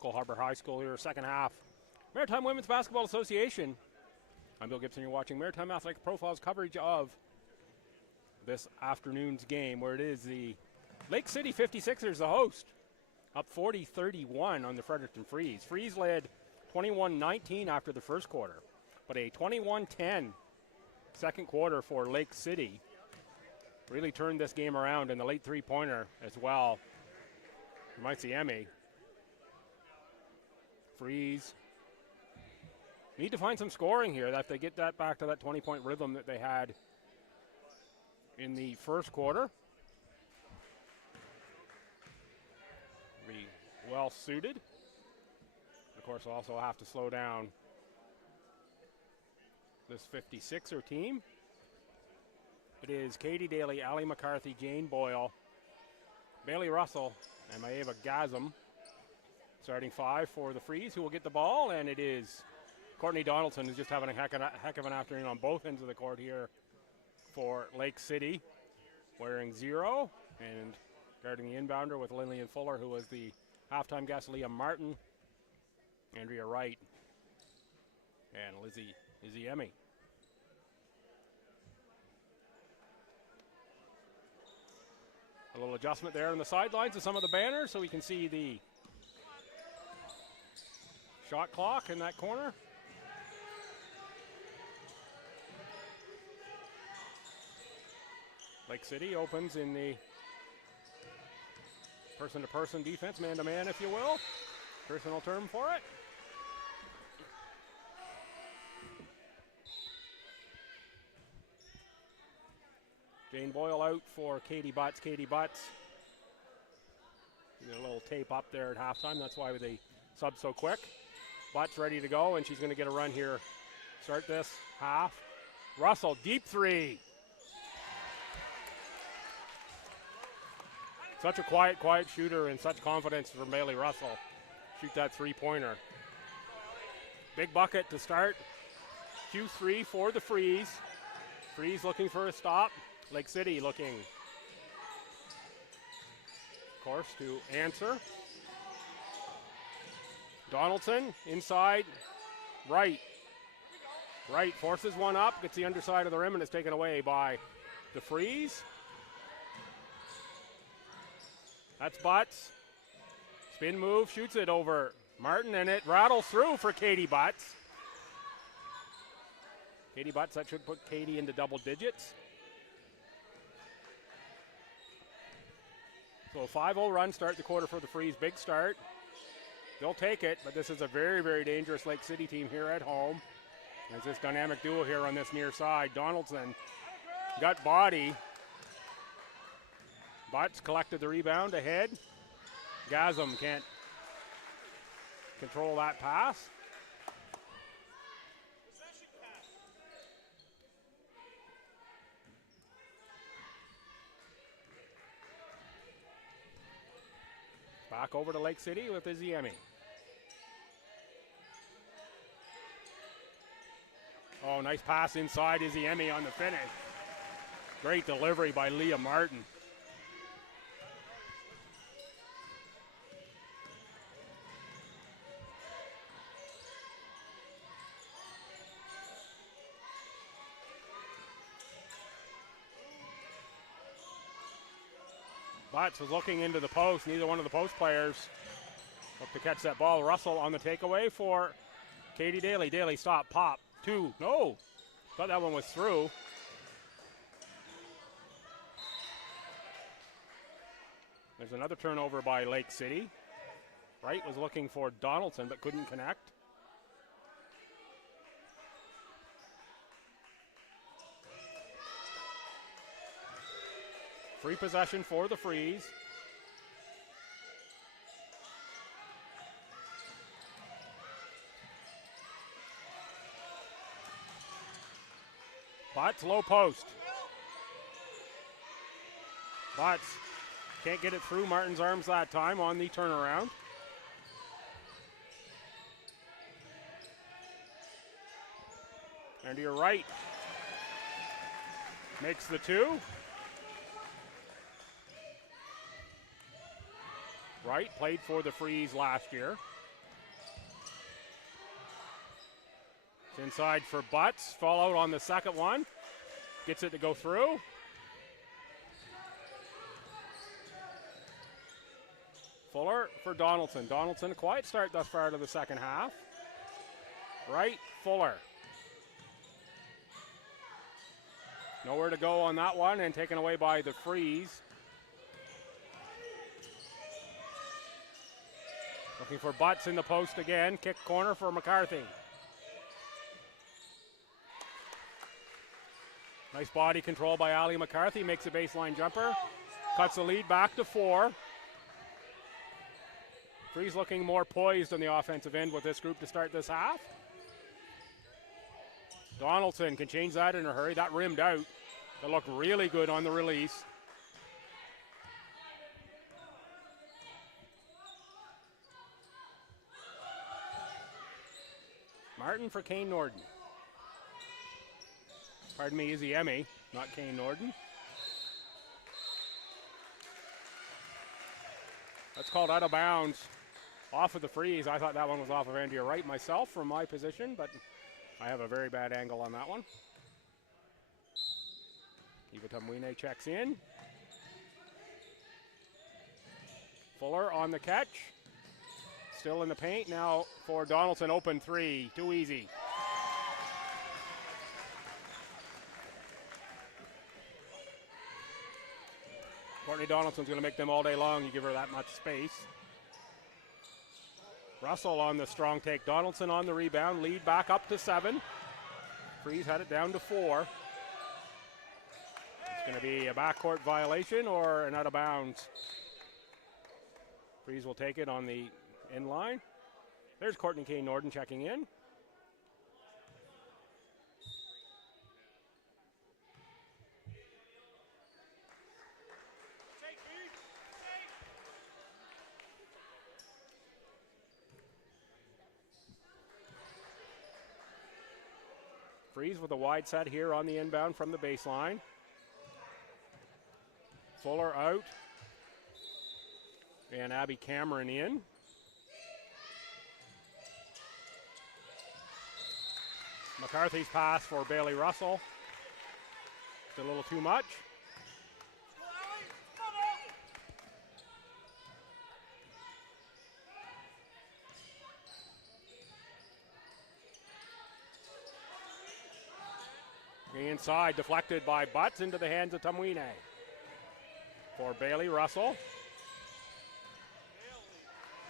Cole Harbour High School here, second half. Maritime Women's Basketball Association. I'm Bill Gibson, you're watching Maritime Athletic Profiles coverage of this afternoon's game, where it is the Lake City 56ers, the host, up 40-31 on the Fredericton Freeze. Freeze led 21-19 after the first quarter, but a 21-10 second quarter for Lake City really turned this game around, and the late three-pointer as well. You might see Emmy. Freeze. Need to find some scoring here. That they get that back to that 20-point rhythm that they had in the first quarter. Be well suited. Of course, we'll also have to slow down this 56er team. It is Katie Daly, Allie McCarthy, Jane Boyle, Bailey Russell, and Maeva Gasm. Starting five for the Freeze, who will get the ball, and it is Courtney Donaldson, who's just having a heck of an afternoon on both ends of the court here for Lake City, wearing 0, and guarding the inbounder with Lillian Fuller, who was the halftime guest, Leah Martin, Andrea Wright, and Lizzie Emmy. A little adjustment there on the sidelines of some of the banners so we can see the shot clock in that corner. Lake City opens in the person-to-person defense, man-to-man, if you will. Personal term for it. Jane Boyle out for Katie Butts. Katie Butts, a little tape up there at halftime. That's why they sub so quick. Butts ready to go, and she's going to get a run here. Start this half. Russell, deep three. Such a quiet shooter, and such confidence from Bailey Russell. Shoot that three-pointer. Big bucket to start. Q3 for the Freeze. Freeze looking for a stop. Lake City looking, of course, to answer. Donaldson inside, Wright. Wright forces one up, gets the underside of the rim, and it's taken away by the Freeze. That's Butts. Spin move, shoots it over Martin, and it rattles through for Katie Butts. Katie Butts, that should put Katie into double digits. So a 5-0 run start the quarter for the Freeze. Big start. They'll take it, but this is a very, very dangerous Lake City team here at home. There's this dynamic duo here on this near side. Donaldson got body. Butts collected the rebound ahead. Gasm can't control that pass. Back over to Lake City with Izzy Emmy. Oh, nice pass inside Izzy Emmy on the finish. Great delivery by Leah Martin. Butts was looking into the post. Neither one of the post players looked to catch that ball. Russell on the takeaway for Katie Daly. Daly, stop, pop. 2. No. Thought that one was through. There's another turnover by Lake City. Wright was looking for Donaldson but couldn't connect. Free possession for the Freeze. Butts, low post. Butts can't get it through Martin's arms that time on the turnaround. And to your right. Makes the 2. Wright played for the Freeze last year. It's inside for Butts. Fall out on the second one. Gets it to go through. Fuller for Donaldson. Donaldson, a quiet start thus far to the second half. Wright, Fuller. Nowhere to go on that one and taken away by the Freeze. Looking for Butts in the post again. Kick corner for McCarthy. Nice body control by Ali McCarthy. Makes a baseline jumper. Cuts the lead back to 4. Freeze looking more poised on the offensive end with this group to start this half. Donaldson can change that in a hurry. That rimmed out. That looked really good on the release. Martin for Kane Norden. Pardon me, Izzy Emmy, not Kane Norden. That's called out of bounds off of the Freeze. I thought that one was off of Andrea Wright myself from my position, but I have a very bad angle on that one. Eva Tumwine checks in. Fuller on the catch. Still in the paint now for Donaldson. Open 3. Too easy. Courtney Donaldson's going to make them all day long. You give her that much space. Russell on the strong take. Donaldson on the rebound. Lead back up to 7. Freeze had it down to 4. It's going to be a backcourt violation or an out of bounds. Freeze will take it on the in line. There's Courtney Kane Norden checking in. Freeze with a wide set here on the inbound from the baseline. Fuller out. And Abby Cameron in. McCarthy's pass for Bailey Russell. It's a little too much. Inside, deflected by Butts into the hands of Tumwine. For Bailey Russell.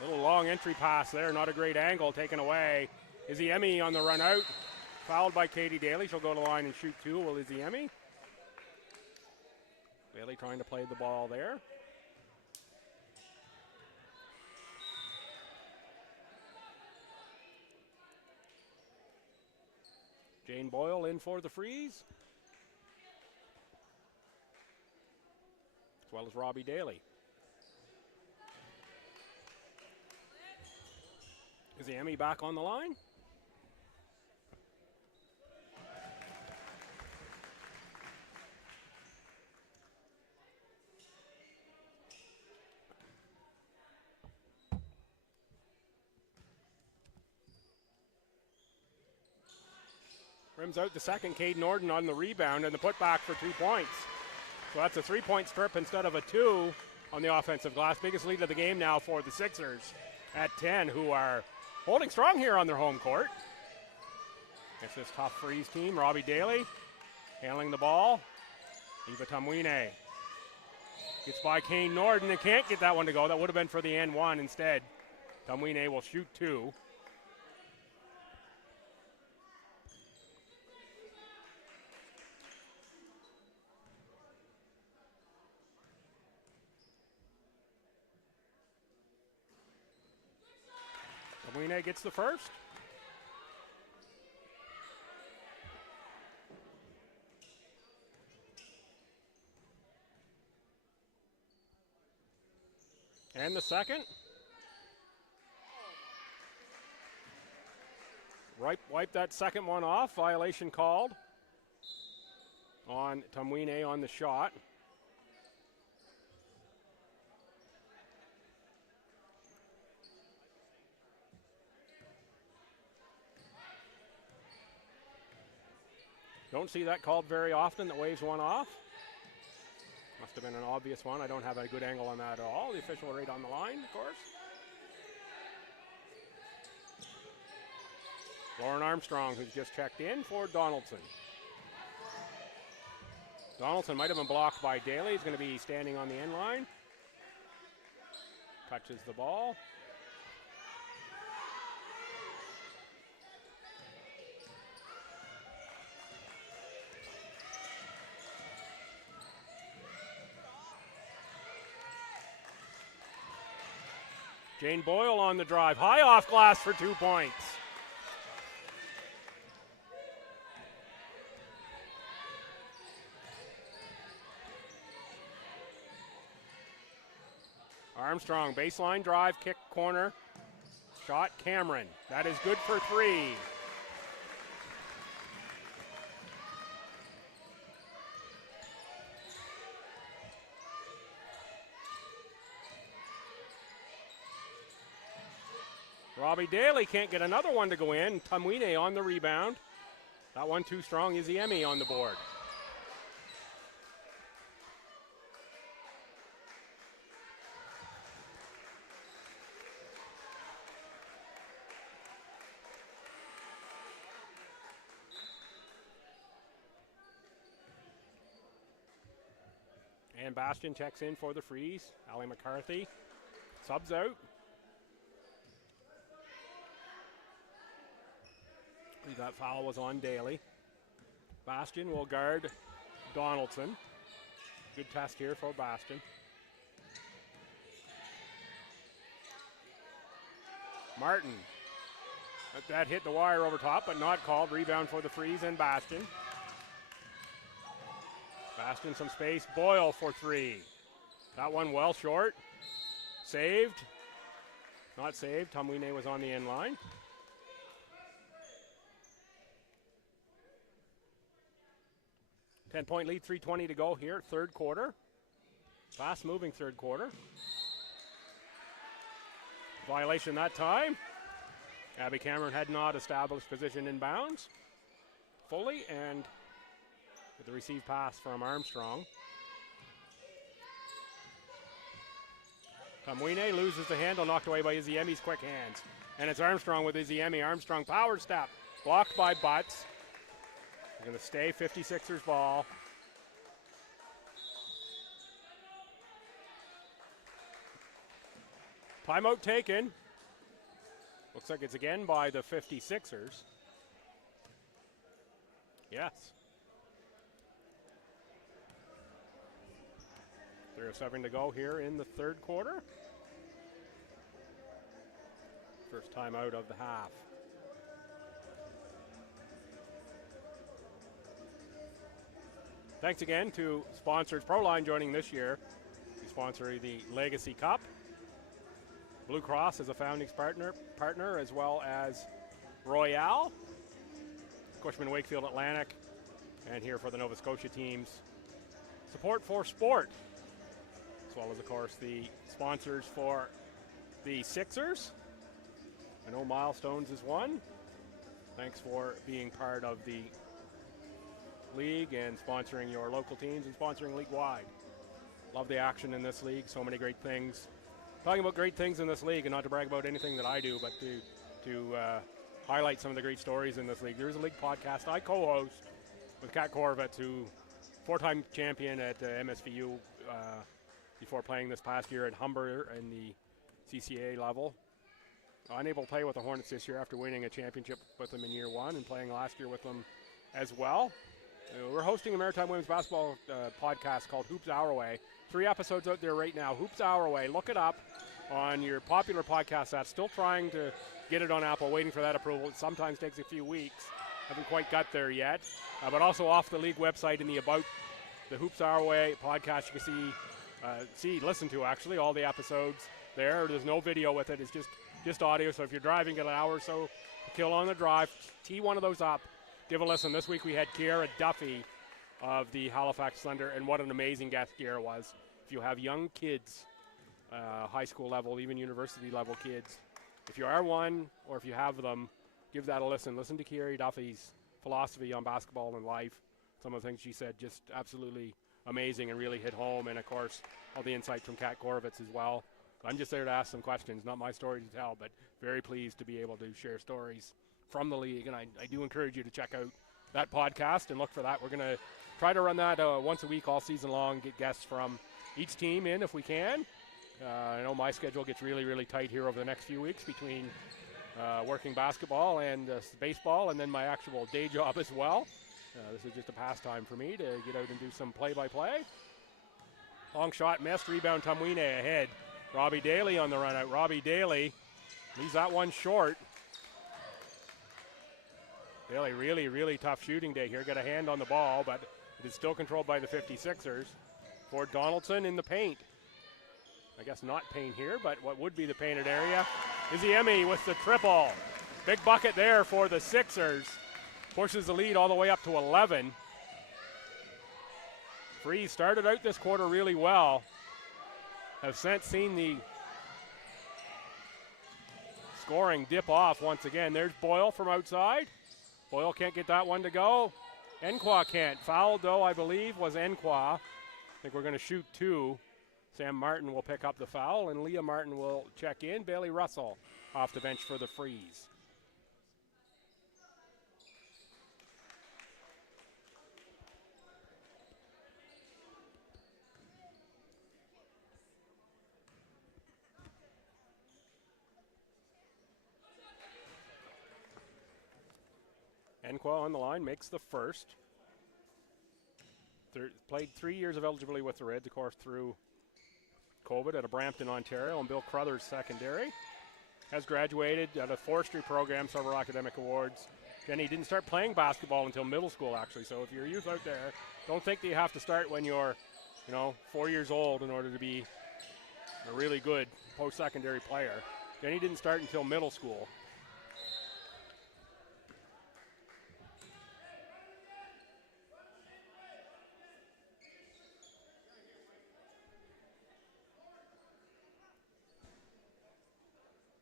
Little long entry pass there, not a great angle, taken away. Izzy Emmy on the run out. Fouled by Katie Daly. She'll go to the line and shoot 2. Will Izzy Emmy. Bailey trying to play the ball there. Jane Boyle in for the Freeze. As well as Robbie Daly. Is Emmy back on the line? Rims out the second. Cade Norden on the rebound and the putback for 2 points. So that's a 3-point strip instead of a 2 on the offensive glass. Biggest lead of the game now for the Sixers at 10, who are holding strong here on their home court. It's this tough Freeze team. Robbie Daly handling the ball. Eva Tamwine gets by Kane Norden and can't get that one to go. That would have been for the N1 instead. Tamwine will shoot 2. Tamwine gets the first. And the second. Wipe that second one off. Violation called on Tamwine on the shot. Don't see that called very often, that waves one off. Must have been an obvious one. I don't have a good angle on that at all. The official right on the line, of course. Lauren Armstrong, who's just checked in for Donaldson. Donaldson might have been blocked by Daly. He's going to be standing on the end line. Touches the ball. Jane Boyle on the drive. High off glass for 2 points. Armstrong, baseline drive, kick corner. Shot, Cameron. That is good for 3. Robbie Daly can't get another one to go in. Tamwine on the rebound. That one too strong. Izzy Emmy on the board. And Bastion checks in for the Freeze. Allie McCarthy subs out. That foul was on Daly. Bastion will guard Donaldson. Good test here for Bastion. Martin. That hit the wire over top, but not called. Rebound for the Freeze and Bastion. Bastion some space. Boyle for 3. That one well short. Saved. Not saved. Tamwine was on the end line. 10-point lead, 3:20 to go here, third quarter. Fast-moving third quarter. Violation that time. Abby Cameron had not established position in bounds fully, and with the received pass from Armstrong. Tamwine loses the handle, knocked away by Izzy Emmy's quick hands. And it's Armstrong with Izzy Emmy. Armstrong power step, blocked by Butts. They're going to stay 56ers ball. Timeout taken. Looks like it's again by the 56ers. Yes. 3:07 to go here in the third quarter. First timeout of the half. Thanks again to sponsors. Proline joining this year. We sponsor the Legacy Cup. Blue Cross is a founding partner as well as Royale, Cushman Wakefield Atlantic, and here for the Nova Scotia teams. Support for sport, as well as, of course, the sponsors for the Sixers. I know Milestones is one. Thanks for being part of the league and sponsoring your local teams and sponsoring league-wide. Love the action in this league. So many great things. Talking about great things in this league, and not to brag about anything that I do, but to highlight some of the great stories in this league. There's a league podcast I co-host with Kat Korvitz, who 4-time champion at MSVU before playing this past year at Humber in the CCA level. Unable to play with the Hornets this year after winning a championship with them in year 1 and playing last year with them as well. We're hosting a Maritime Women's Basketball podcast called Hoops Our Way. 3 episodes out there right now. Hoops Our Way. Look it up on your popular podcast app. Still trying to get it on Apple, waiting for that approval. It sometimes takes a few weeks. Haven't quite got there yet. But also off the league website in the About the Hoops Our Way podcast, you can listen to actually all the episodes there. There's no video with it. It's just audio. So if you're driving, get an hour or so to kill on the drive. Tee one of those up. Give a listen. This week we had Kiara Duffy of the Halifax Thunder, and what an amazing guest Kiara was. If you have young kids, high school level, even university level kids, if you are one or if you have them, give that a listen. Listen to Kiara Duffy's philosophy on basketball and life. Some of the things she said just absolutely amazing and really hit home, and of course all the insight from Kat Korvitz as well. I'm just there to ask some questions, not my story to tell, but very pleased to be able to share stories from the league, and I do encourage you to check out that podcast and look for that. We're going to try to run that once a week all season long, get guests from each team in if we can. I know my schedule gets really, really tight here over the next few weeks between working basketball and baseball and then my actual day job as well. This is just a pastime for me to get out and do some play-by-play. Long shot missed, rebound Tumwine ahead. Robbie Daly on the run out. Robbie Daly leaves that one short. Daly, really, really tough shooting day here. Got a hand on the ball, but it is still controlled by the 56ers. Ford Donaldson in the paint. I guess not paint here, but what would be the painted area. Izzy Emmy with the triple. Big bucket there for the Sixers. Pushes the lead all the way up to 11. Freeze started out this quarter really well. Have since seen the scoring dip off once again. There's Boyle from outside. Boyle can't get that one to go. Enqua can't. Fouled, though, I believe, was Enqua. I think we're going to shoot 2. Sam Martin will pick up the foul, and Leah Martin will check in. Bailey Russell off the bench for the Freeze. Enqua on the line, makes the first. Played 3 years of eligibility with the Reds, of course, through COVID at a Brampton, Ontario, and Bill Crothers secondary. Has graduated at a forestry program, several academic awards. Jenny didn't start playing basketball until middle school, actually. So if you're a youth out there, don't think that you have to start when you're, 4 years old in order to be a really good post-secondary player. Jenny didn't start until middle school.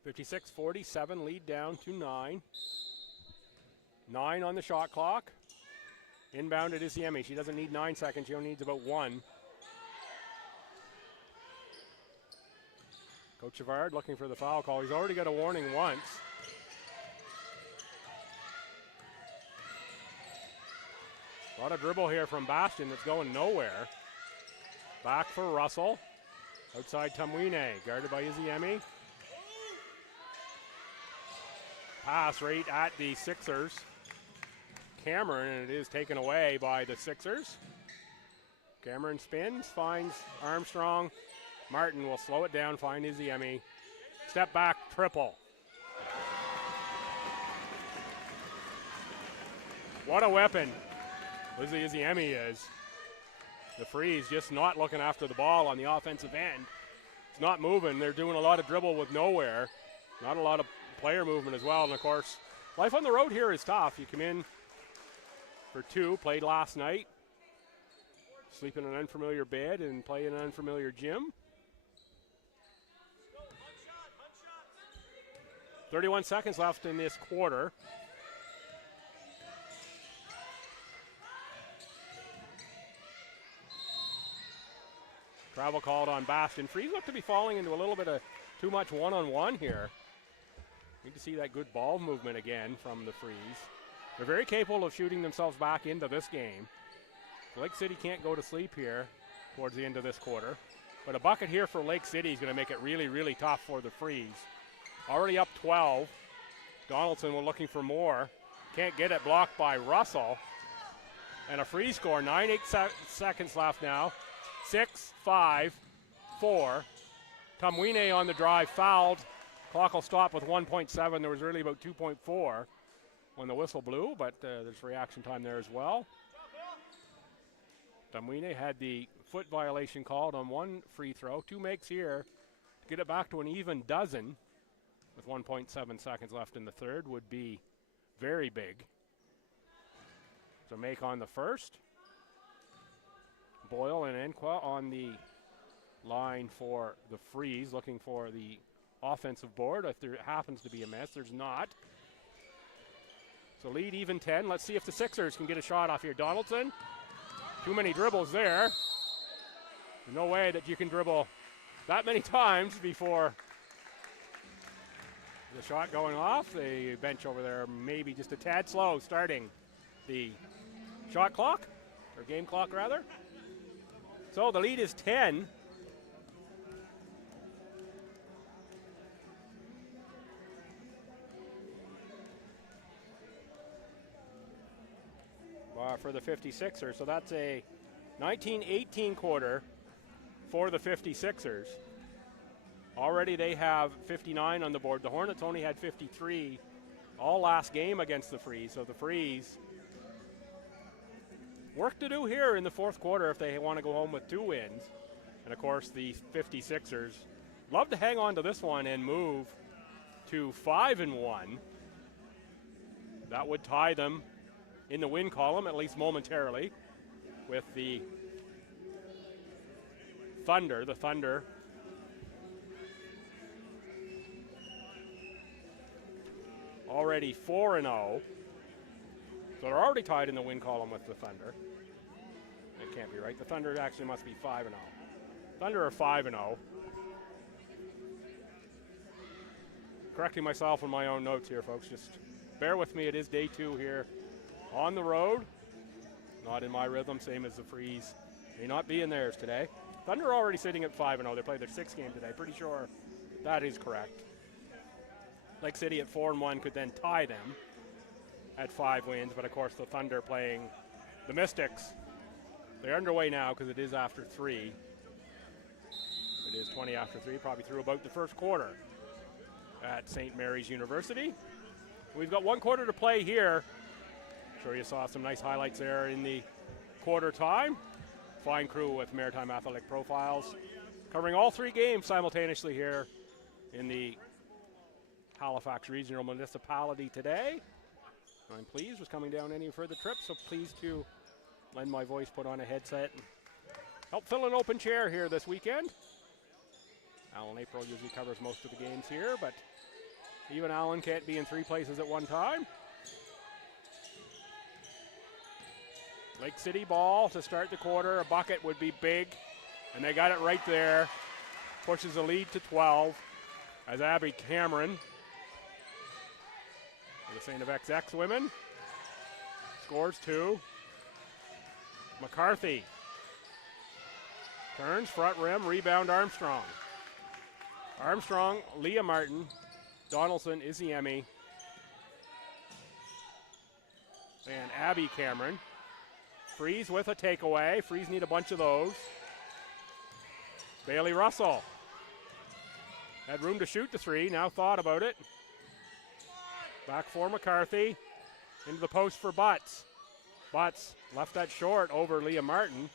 (56-47) lead down to 9. 9 on the shot clock. Inbound it is Yemi. She doesn't need 9 seconds. She only needs about 1. Coach Savard looking for the foul call. He's already got a warning once. A lot of dribble here from Bastion that's going nowhere. Back for Russell. Outside Tumwine, guarded by Izzy. Pass right at the Sixers. Cameron, and it is taken away by the Sixers. Cameron spins, finds Armstrong. Martin will slow it down, find Izzy. Step back, triple. What a weapon Izzy is. The Freeze just not looking after the ball on the offensive end. It's not moving. They're doing a lot of dribble with nowhere. Not a lot of player movement as well, and of course, life on the road here is tough. You come in for 2, played last night, sleep in an unfamiliar bed and play in an unfamiliar gym. 31 seconds left in this quarter. Travel called on Bastion. Freeze look to be falling into a little bit of too much one-on-one here. Need to see that good ball movement again from the Freeze. They're very capable of shooting themselves back into this game. Lake City can't go to sleep here towards the end of this quarter. But a bucket here for Lake City is going to make it really, really tough for the Freeze. Already up 12. Donaldson will looking for more. Can't get it, blocked by Russell. And a free score, 9-8 seconds left now. 6, 5, 4. Tumwine on the drive, fouled. Clock will stop with 1.7. There was really about 2.4 when the whistle blew, but there's reaction time there as well. Tumwine had the foot violation called on one free throw. 2 makes here to get it back to an even dozen with 1.7 seconds left in the third would be very big. So make on the first. Boyle and Enqua on the line for the Freeze, looking for the offensive board. If there happens to be a miss, there's not. So lead even 10. Let's see if the Sixers can get a shot off here. Donaldson, too many dribbles there. There's no way that you can dribble that many times before the shot going off. The bench over there maybe just a tad slow starting the shot clock, or game clock rather. So the lead is 10. For the 56ers. So that's a 19-18 quarter for the 56ers. Already they have 59 on the board. The Hornets only had 53 all last game against the Freeze. So the Freeze, work to do here in the fourth quarter if they want to go home with 2 wins. And of course the 56ers love to hang on to this one and move to 5-1. That would tie them in the win column, at least momentarily, with the Thunder. The Thunder already 4-0. So they're already tied in the win column with the Thunder. That can't be right. The Thunder actually must be 5-0. Thunder are 5-0. Correcting myself on my own notes here, folks. Just bear with me. It is day 2 here on the road. Not in my rhythm, same as the Freeze. May not be in theirs today. Thunder already sitting at 5-0. They played their 6th game today. Pretty sure that is correct. Lake City at 4-1 could then tie them at 5 wins, but of course the Thunder playing the Mystics. They're underway now because it is after 3. It is 20 after 3, probably through about the first quarter at St. Mary's University. We've got 1 quarter to play here. Sure you saw some nice highlights there in the quarter time. Fine crew with Maritime Athletic Profiles covering all 3 games simultaneously here in the Halifax Regional Municipality today. I'm pleased with coming down any further trips, so pleased to lend my voice, put on a headset, and help fill an open chair here this weekend. Alan April usually covers most of the games here, but even Alan can't be in 3 places at one time. Lake City ball to start the quarter. A bucket would be big, and they got it right there. Pushes the lead to 12 as Abby Cameron, the St. of XX women, scores 2. McCarthy turns, front rim, rebound Armstrong. Armstrong, Leah Martin, Donaldson, Izzy Emmy, and Abby Cameron. Freeze with a takeaway. Freeze need a bunch of those. Bailey Russell had room to shoot the 3, now thought about it. Back for McCarthy, into the post for Butts. Butts left that short over Leah Martin.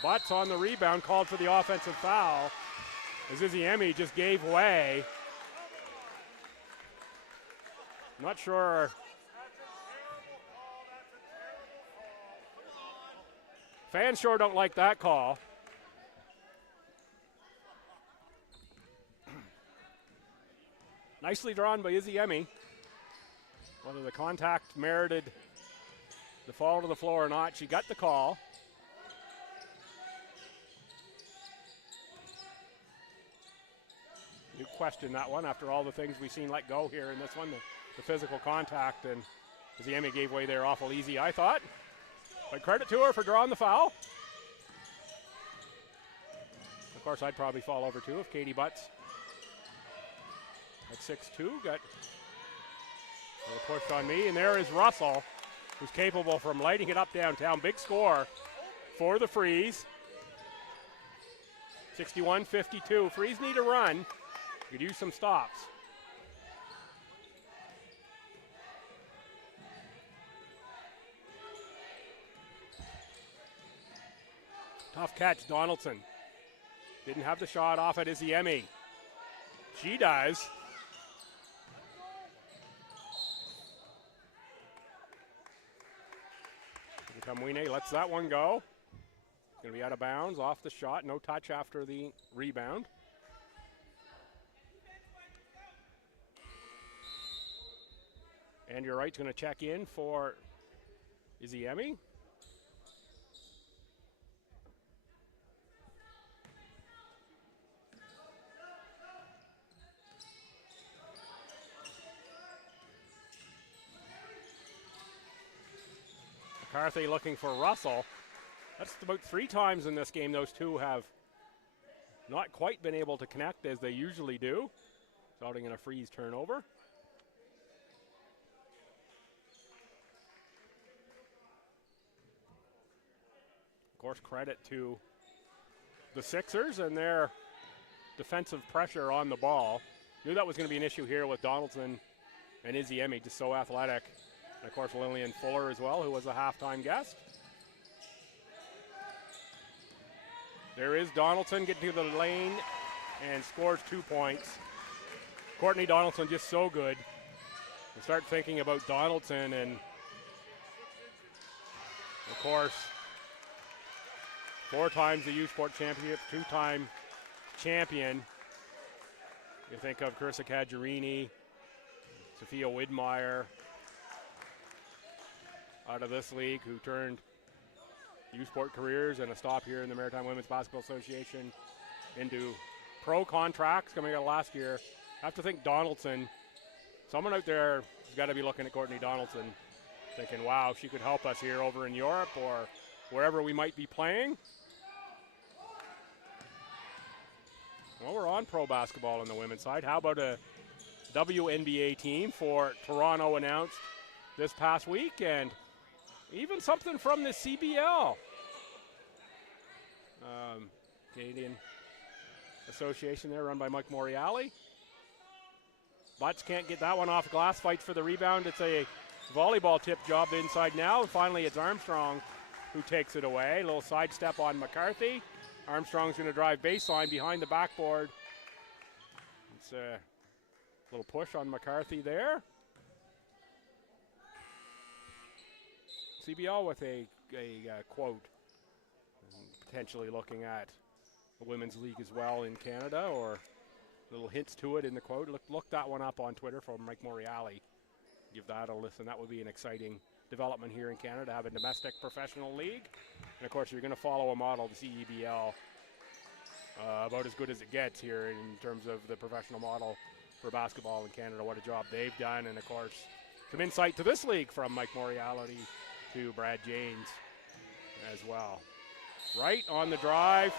Butts on the rebound, called for the offensive foul as Izzy Emmy just gave way. Not sure. Fans sure don't like that call. Nicely drawn by Izzy Emmy. Whether the contact merited the fall to the floor or not, she got the call. You question that one after all the things we've seen let go here in this one, the physical contact, and Ziemi gave way there awful easy, I thought. But credit to her for drawing the foul. Of course, I'd probably fall over too if Katie Butts at 6'2" got a little push on me. And there is Russell, who's capable from lighting it up downtown. Big score for the Freeze. 61-52. Freeze need a run. Could use some stops. Tough catch, Donaldson. Didn't have the shot off at Ziemi. She does. Kamwine lets that one go. It's going to be out of bounds, off the shot, no touch after the rebound. And you're right, going to check in for Ziemi. McCarthy looking for Russell. That's about 3 times in this game those two have not quite been able to connect as they usually do, resulting in a Freeze turnover. Of course, credit to the Sixers and their defensive pressure on the ball. Knew that was going to be an issue here with Donaldson and Ziemi, just so athletic. And of course, Lillian Fuller as well, who was a halftime guest. There is Donaldson getting to the lane and scores 2 points. Courtney Donaldson just so good. You start thinking about Donaldson and, of course, 4 times the U Sport Championship, 2-time champion. You think of Carissa Caggiarini, Sophia Widmeyer, out of this league, who turned U Sport careers and a stop here in the Maritime Women's Basketball Association into pro contracts coming out of last year. I have to think Donaldson, someone out there has got to be looking at Courtney Donaldson thinking, wow, she could help us here over in Europe or wherever we might be playing. Well, we're on pro basketball on the women's side. How about a WNBA team for Toronto announced this past week, and even something from the CBL, Canadian Association there, run by Mike Moriali. Butts can't get that one off. Glass fights for the rebound. It's a volleyball tip job inside now. And finally, it's Armstrong who takes it away. A little sidestep on McCarthy. Armstrong's going to drive baseline behind the backboard. It's a little push on McCarthy there. CBL with a quote, potentially looking at the Women's League as well in Canada, or little hints to it in the quote. Look that one up on Twitter from Mike Moriali. Give that a listen. That would be an exciting development here in Canada, have a domestic professional league. And of course, you're going to follow a model, the CEBL, about as good as it gets here in terms of the professional model for basketball in Canada. What a job they've done. And of course, some insight to this league from Mike Moriali to Brad Janes as well. Right on the drive.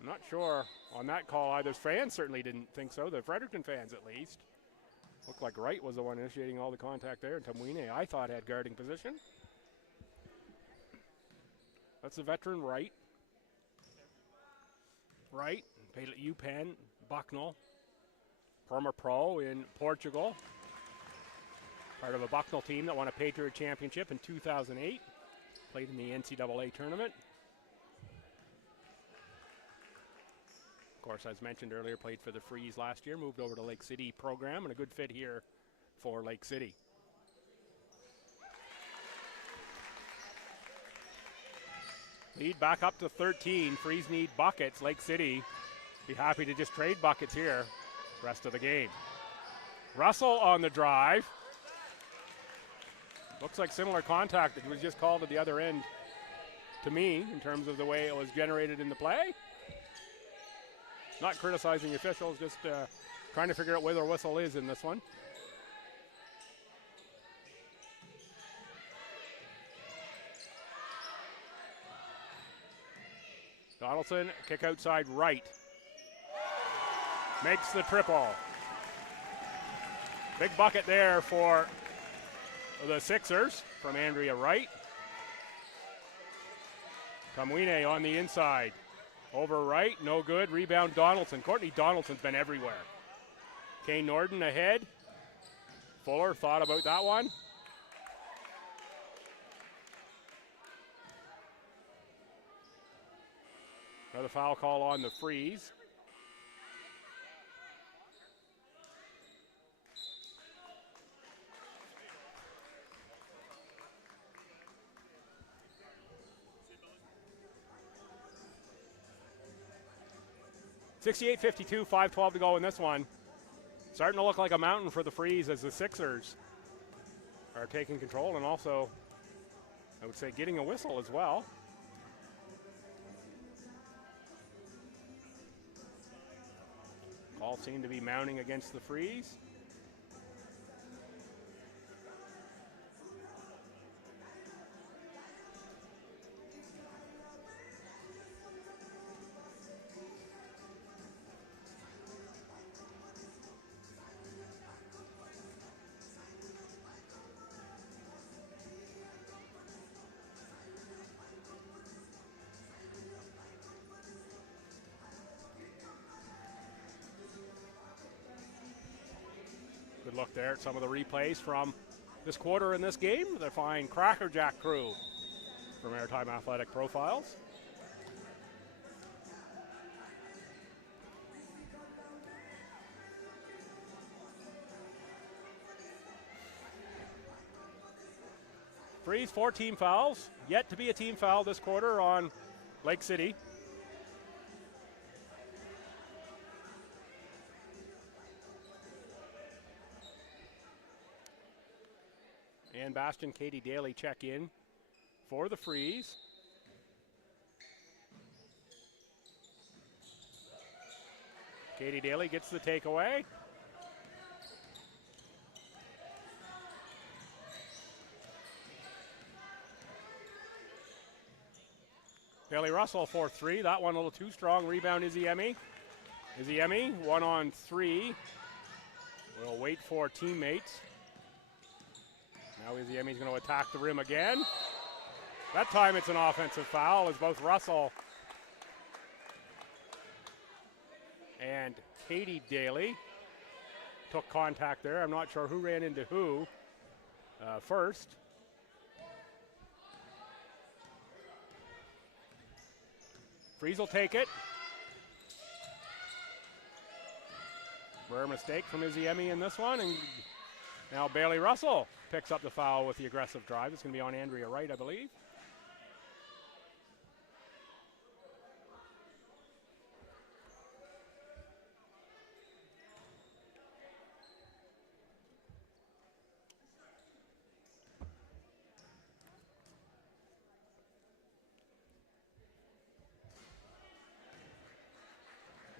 I'm not sure on that call either. Fans certainly didn't think so. The Fredericton fans, at least. Looked like Wright was the one initiating all the contact there. And Tamwine, I thought, had guarding position. That's the veteran Wright. Wright, played at UPenn, Bucknell. Former pro in Portugal. Part of a Bucknell team that won a Patriot Championship in 2008. Played in the NCAA tournament. Of course, as mentioned earlier, played for the Freeze last year, moved over to Lake City program, and a good fit here for Lake City. Lead back up to 13. Freeze need buckets. Lake City be happy to just trade buckets here rest of the game. Russell on the drive. Looks like similar contact that was just called at the other end to me in terms of the way it was generated in the play. Not criticizing officials, just trying to figure out where their whistle is in this one. Donaldson, kick outside right. Makes the triple. Big bucket there for the Sixers from Andrea Wright. Kamwine on the inside. Over right, no good. Rebound Donaldson. Courtney Donaldson's been everywhere. Kane Norden ahead. Fuller thought about that one. Another foul call on the freeze. (68-52), 5:12 to go in this one. Starting to look like a mountain for the freeze as the Sixers are taking control and also, I would say, getting a whistle as well. All seem to be mounting against the freeze. Good look there at some of the replays from this quarter in this game. The fine Crackerjack crew from Maritime Athletic Profiles. Freeze, 4 team fouls. Yet to be a team foul this quarter on Lake City. And Bastion, Katie Daly check in for the freeze. Katie Daly gets the takeaway. Bailey Russell for 3. That one a little too strong. Rebound Izzy Emmy. Izzy Emmy, 1-on-3. We'll wait for teammates. Now Izzy Emmy's going to attack the rim again. That time it's an offensive foul as both Russell and Katie Daly took contact there. I'm not sure who ran into who first. Freeze will take it. Rare mistake from Izzy Emmy in this one. And now Bailey Russell picks up the foul with the aggressive drive. It's going to be on Andrea Wright, I believe.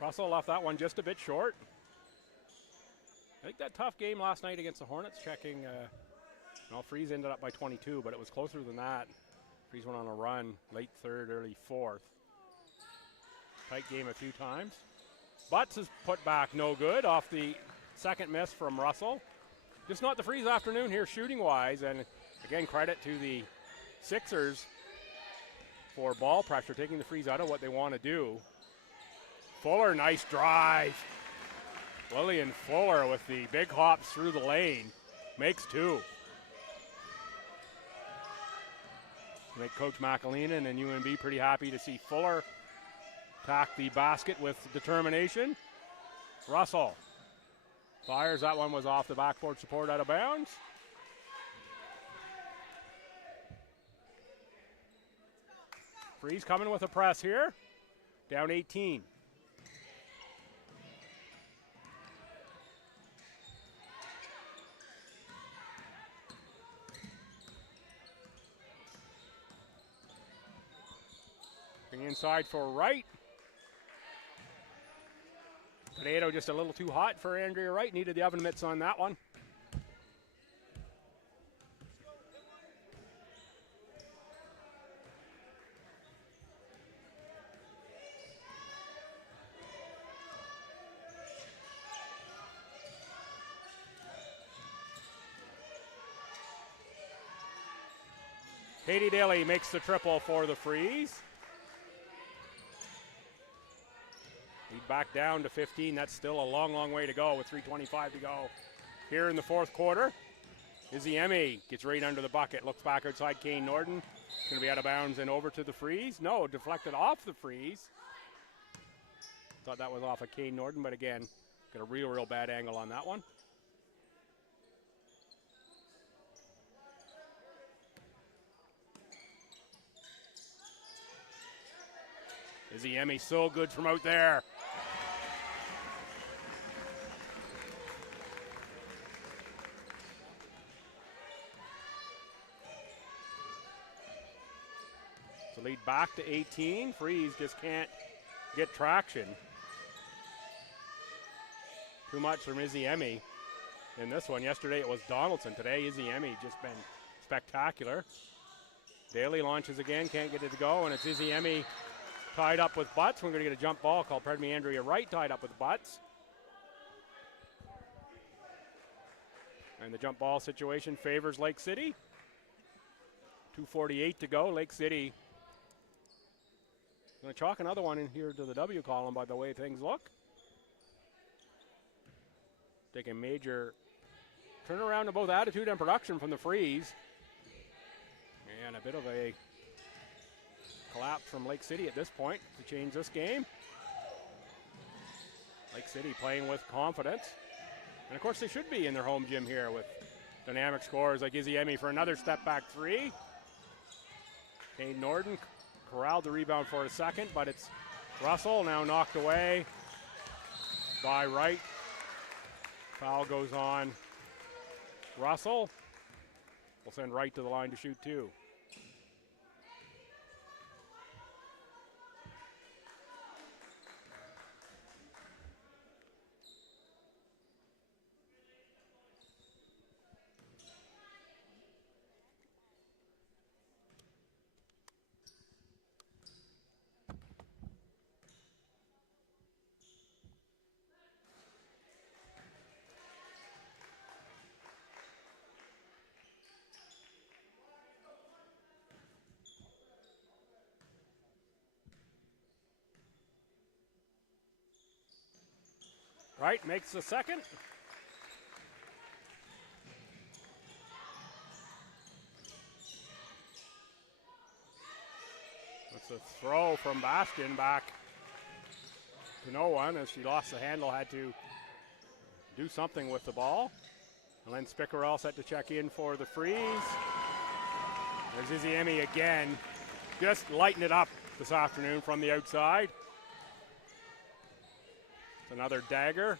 Russell left that one just a bit short. I think that tough game last night against the Hornets, checking, Freeze ended up by 22, but it was closer than that. Freeze went on a run, late third, early fourth. Tight game a few times. Butts is put back no good off the second miss from Russell. Just not the Freeze afternoon here shooting-wise, and again, credit to the Sixers for ball pressure, taking the Freeze out of what they want to do. Fuller, nice drive. Lillian Fuller with the big hops through the lane. Makes 2. Make Coach McAleenan and UNB pretty happy to see Fuller attack the basket with determination. Russell fires. That one was off the backboard support out of bounds. Freeze coming with a press here. Down 18. Inside for Wright. Potato just a little too hot for Andrea Wright. Needed the oven mitts on that one. Katie Daly makes the triple for the Freeze. Lead back down to 15. That's still a long, long way to go with 3:25 to go here in the fourth quarter. Izzy Emmy gets right under the bucket. Looks back outside Kane Norton. Going to be out of bounds and over to the Freeze. No, deflected off the Freeze. Thought that was off of Kane Norton, but again, got a real bad angle on that one. Izzy Emmy so good from out there. So lead back to 18. Freeze just can't get traction. Too much from Izzy Emmy in this one. Yesterday it was Donaldson. Today Izzy Emmy just been spectacular. Daly launches again, can't get it to go, and it's Izzy Emmy tied up with Butts. We're going to get a jump ball called, Andrea Wright tied up with Butts. And the jump ball situation favors Lake City. 2:48 to go. Lake City going to chalk another one in here to the W column by the way things look. Take a major turnaround in both attitude and production from the Freeze. And a bit of a collapse from Lake City at this point to change this game. Lake City playing with confidence. And of course they should be in their home gym here with dynamic scores like Izzy Emmy for another step back three. Kane Norton corralled the rebound for a second, but it's Russell now knocked away by Wright. Foul goes on Russell. We'll send Wright to the line to shoot two. Wright makes the second. That's a throw from Bastion back to no one as she lost the handle, had to do something with the ball. And then Spickerell set to check in for the Freeze. There's Izzy Emmy again, just lighting it up this afternoon from the outside. Another dagger.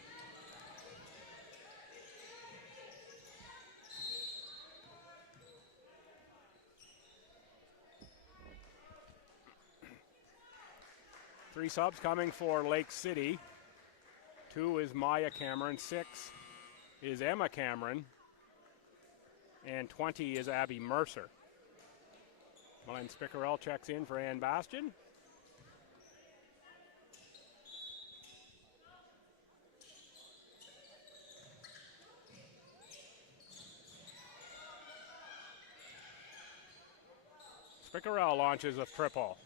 Three subs coming for Lake City. 2 is Maya Cameron, 6 is Emma Cameron, and 20 is Abby Mercer. Glenn Spickerell checks in for Ann Bastion. Spickerell launches a triple.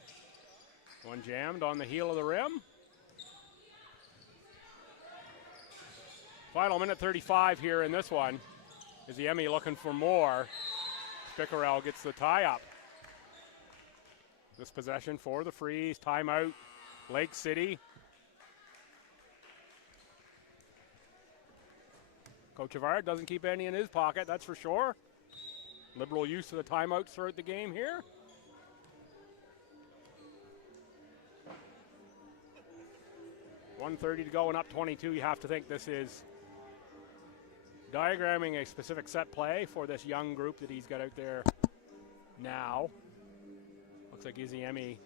One jammed on the heel of the rim. Final minute 35 here in this one. Izzy Emmy looking for more. Spickerell gets the tie up. This possession for the Freeze. Timeout, Lake City. Coach Avard doesn't keep any in his pocket, that's for sure. Liberal use of the timeouts throughout the game here. .130 to go and up 22. You have to think this is diagramming a specific set play for this young group that he's got out there now. Looks like Izzy Emmy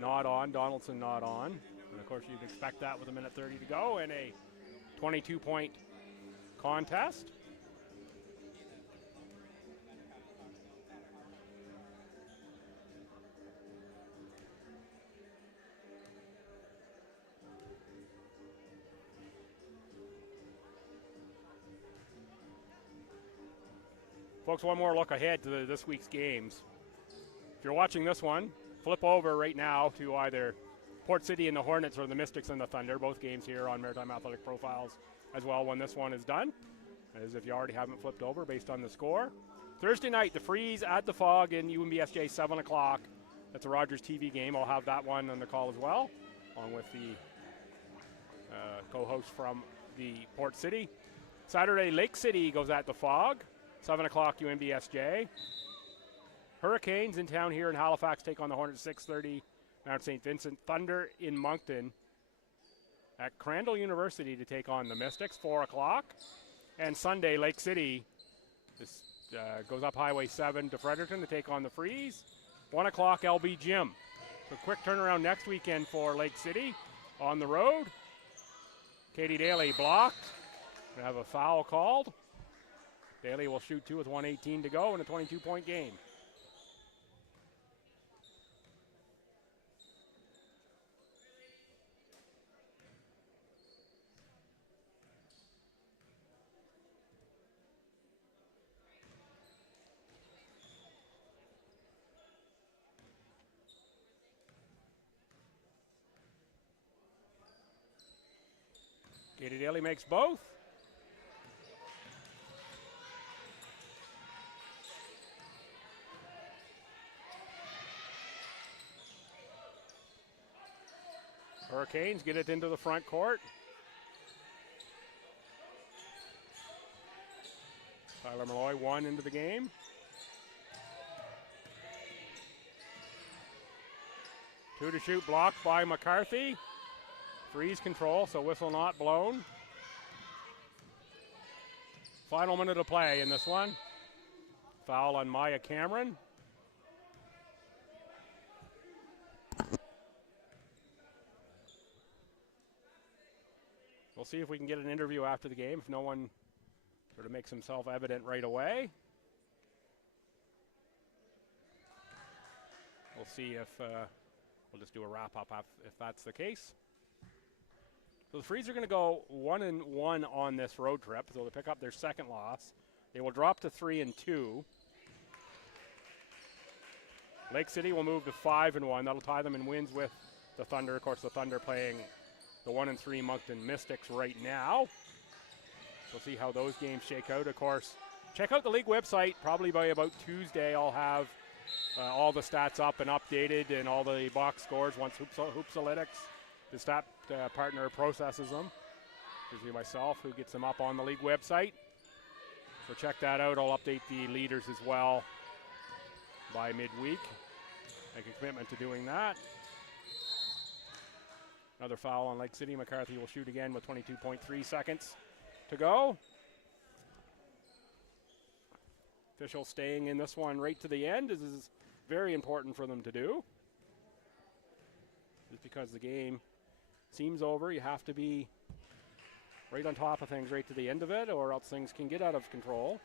not on. Donaldson not on. And, of course, you'd expect that with 1:30 to go and a 22-point contest. Folks, one more look ahead to this week's games. If you're watching this one, flip over right now to either Port City and the Hornets or the Mystics and the Thunder, both games here on Maritime Athletic Profiles as well when this one is done, as if you already haven't flipped over based on the score. Thursday night, the Freeze at the Fog in UMBSJ, 7 o'clock. That's a Rogers TV game. I'll have that one on the call as well, along with the co-host from the Port City. Saturday, Lake City goes at the Fog, 7 o'clock UMBSJ. Hurricanes in town here in Halifax take on the Hornets, 6:30. Mount St. Vincent. Thunder in Moncton at Crandall University to take on the Mystics, 4 o'clock. And Sunday, Lake City goes up Highway 7 to Fredericton to take on the Freeze, 1 o'clock LB Gym. So quick turnaround next weekend for Lake City on the road. Katie Daly blocked. We have a foul called. Daly will shoot 2 with 1:18 to go in a 22-point game. Katie Daly makes both. Hurricanes get it into the front court. Tyler Malloy 1 into the game. Two to shoot, blocked by McCarthy. Freeze control, so whistle not blown. Final minute of play in this one. Foul on Maya Cameron. We'll see if we can get an interview after the game, if no one sort of makes himself evident right away. We'll see if we'll just do a wrap-up if that's the case. So the Freeze are going to go 1-1 on this road trip, so they'll pick up their second loss. They will drop to 3-2. Lake City will move to 5-1. That'll tie them in wins with the Thunder. Of course, the Thunder playing the 1-3 Moncton Mystics right now. We'll see how those games shake out. Of course, check out the league website. Probably by about Tuesday, I'll have all the stats up and updated and all the box scores once Hoopsalytics, the stat partner, processes them. Usually myself who gets them up on the league website. So check that out. I'll update the leaders as well by midweek. Make a commitment to doing that. Another foul on Lake City. McCarthy will shoot again with 22.3 seconds to go. Officials staying in this one right to the end. This is very important for them to do. Just because the game seems over, you have to be right on top of things right to the end of it, or else things can get out of control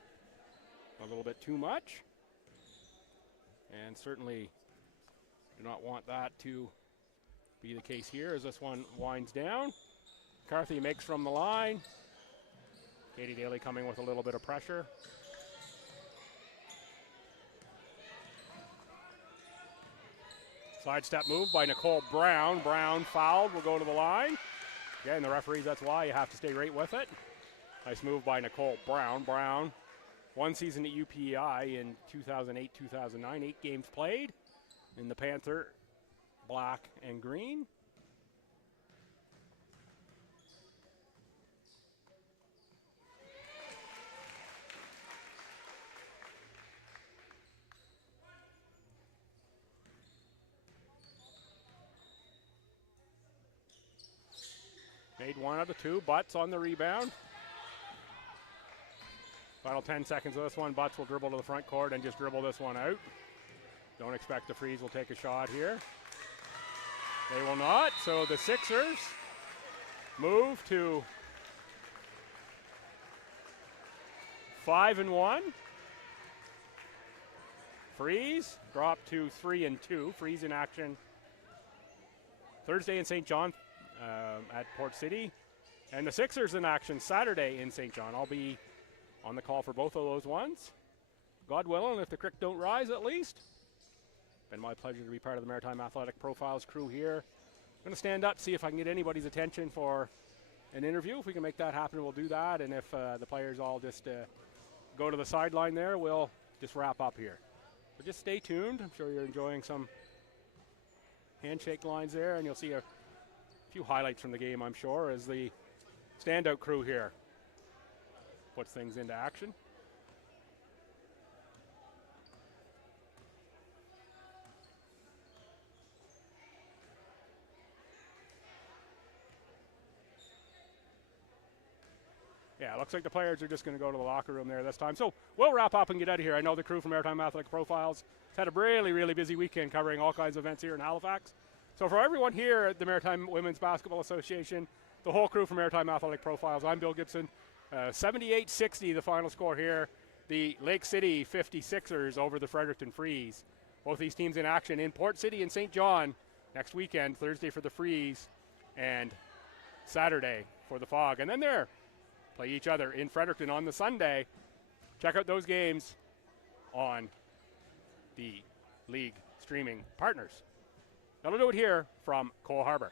a little bit too much. And certainly do not want that to be the case here as this one winds down. McCarthy makes from the line. Katie Daly coming with a little bit of pressure. Sidestep move by Nicole Brown. Brown fouled, will go to the line. Again, the referees, that's why you have to stay right with it. Nice move by Nicole Brown. Brown, one season at UPI in 2008-2009, 8 games played in the Panther black and green. Made 1 out of 2. Butts on the rebound. Final 10 seconds of this one. Butts will dribble to the front court and just dribble this one out. Don't expect the Freeze will take a shot here. They will not. So the Sixers move to 5-1. Freeze drop to 3-2. Freeze in action Thursday in St. John at Port City. And the Sixers in action Saturday in St. John. I'll be on the call for both of those ones. God willing, if the creek don't rise at least. Been my pleasure to be part of the Maritime Athletic Profiles crew here. I'm going to stand up, see if I can get anybody's attention for an interview. If we can make that happen, we'll do that. And if the players all just go to the sideline there, we'll just wrap up here. So just stay tuned. I'm sure you're enjoying some handshake lines there, and you'll see a few highlights from the game, I'm sure, as the standout crew here puts things into action. Yeah, looks like the players are just going to go to the locker room there this time. So we'll wrap up and get out of here. I know the crew from Maritime Athletic Profiles has had a really, really busy weekend covering all kinds of events here in Halifax. So for everyone here at the Maritime Women's Basketball Association, the whole crew from Maritime Athletic Profiles, I'm Bill Gibson. 78-60 the final score here. The Lake City 56ers over the Fredericton Freeze. Both these teams in action in Port City and St. John next weekend, Thursday for the Freeze and Saturday for the Fog. And then they're play each other in Fredericton on the Sunday. Check out those games on the league streaming partners. That'll do it here from Cole Harbour.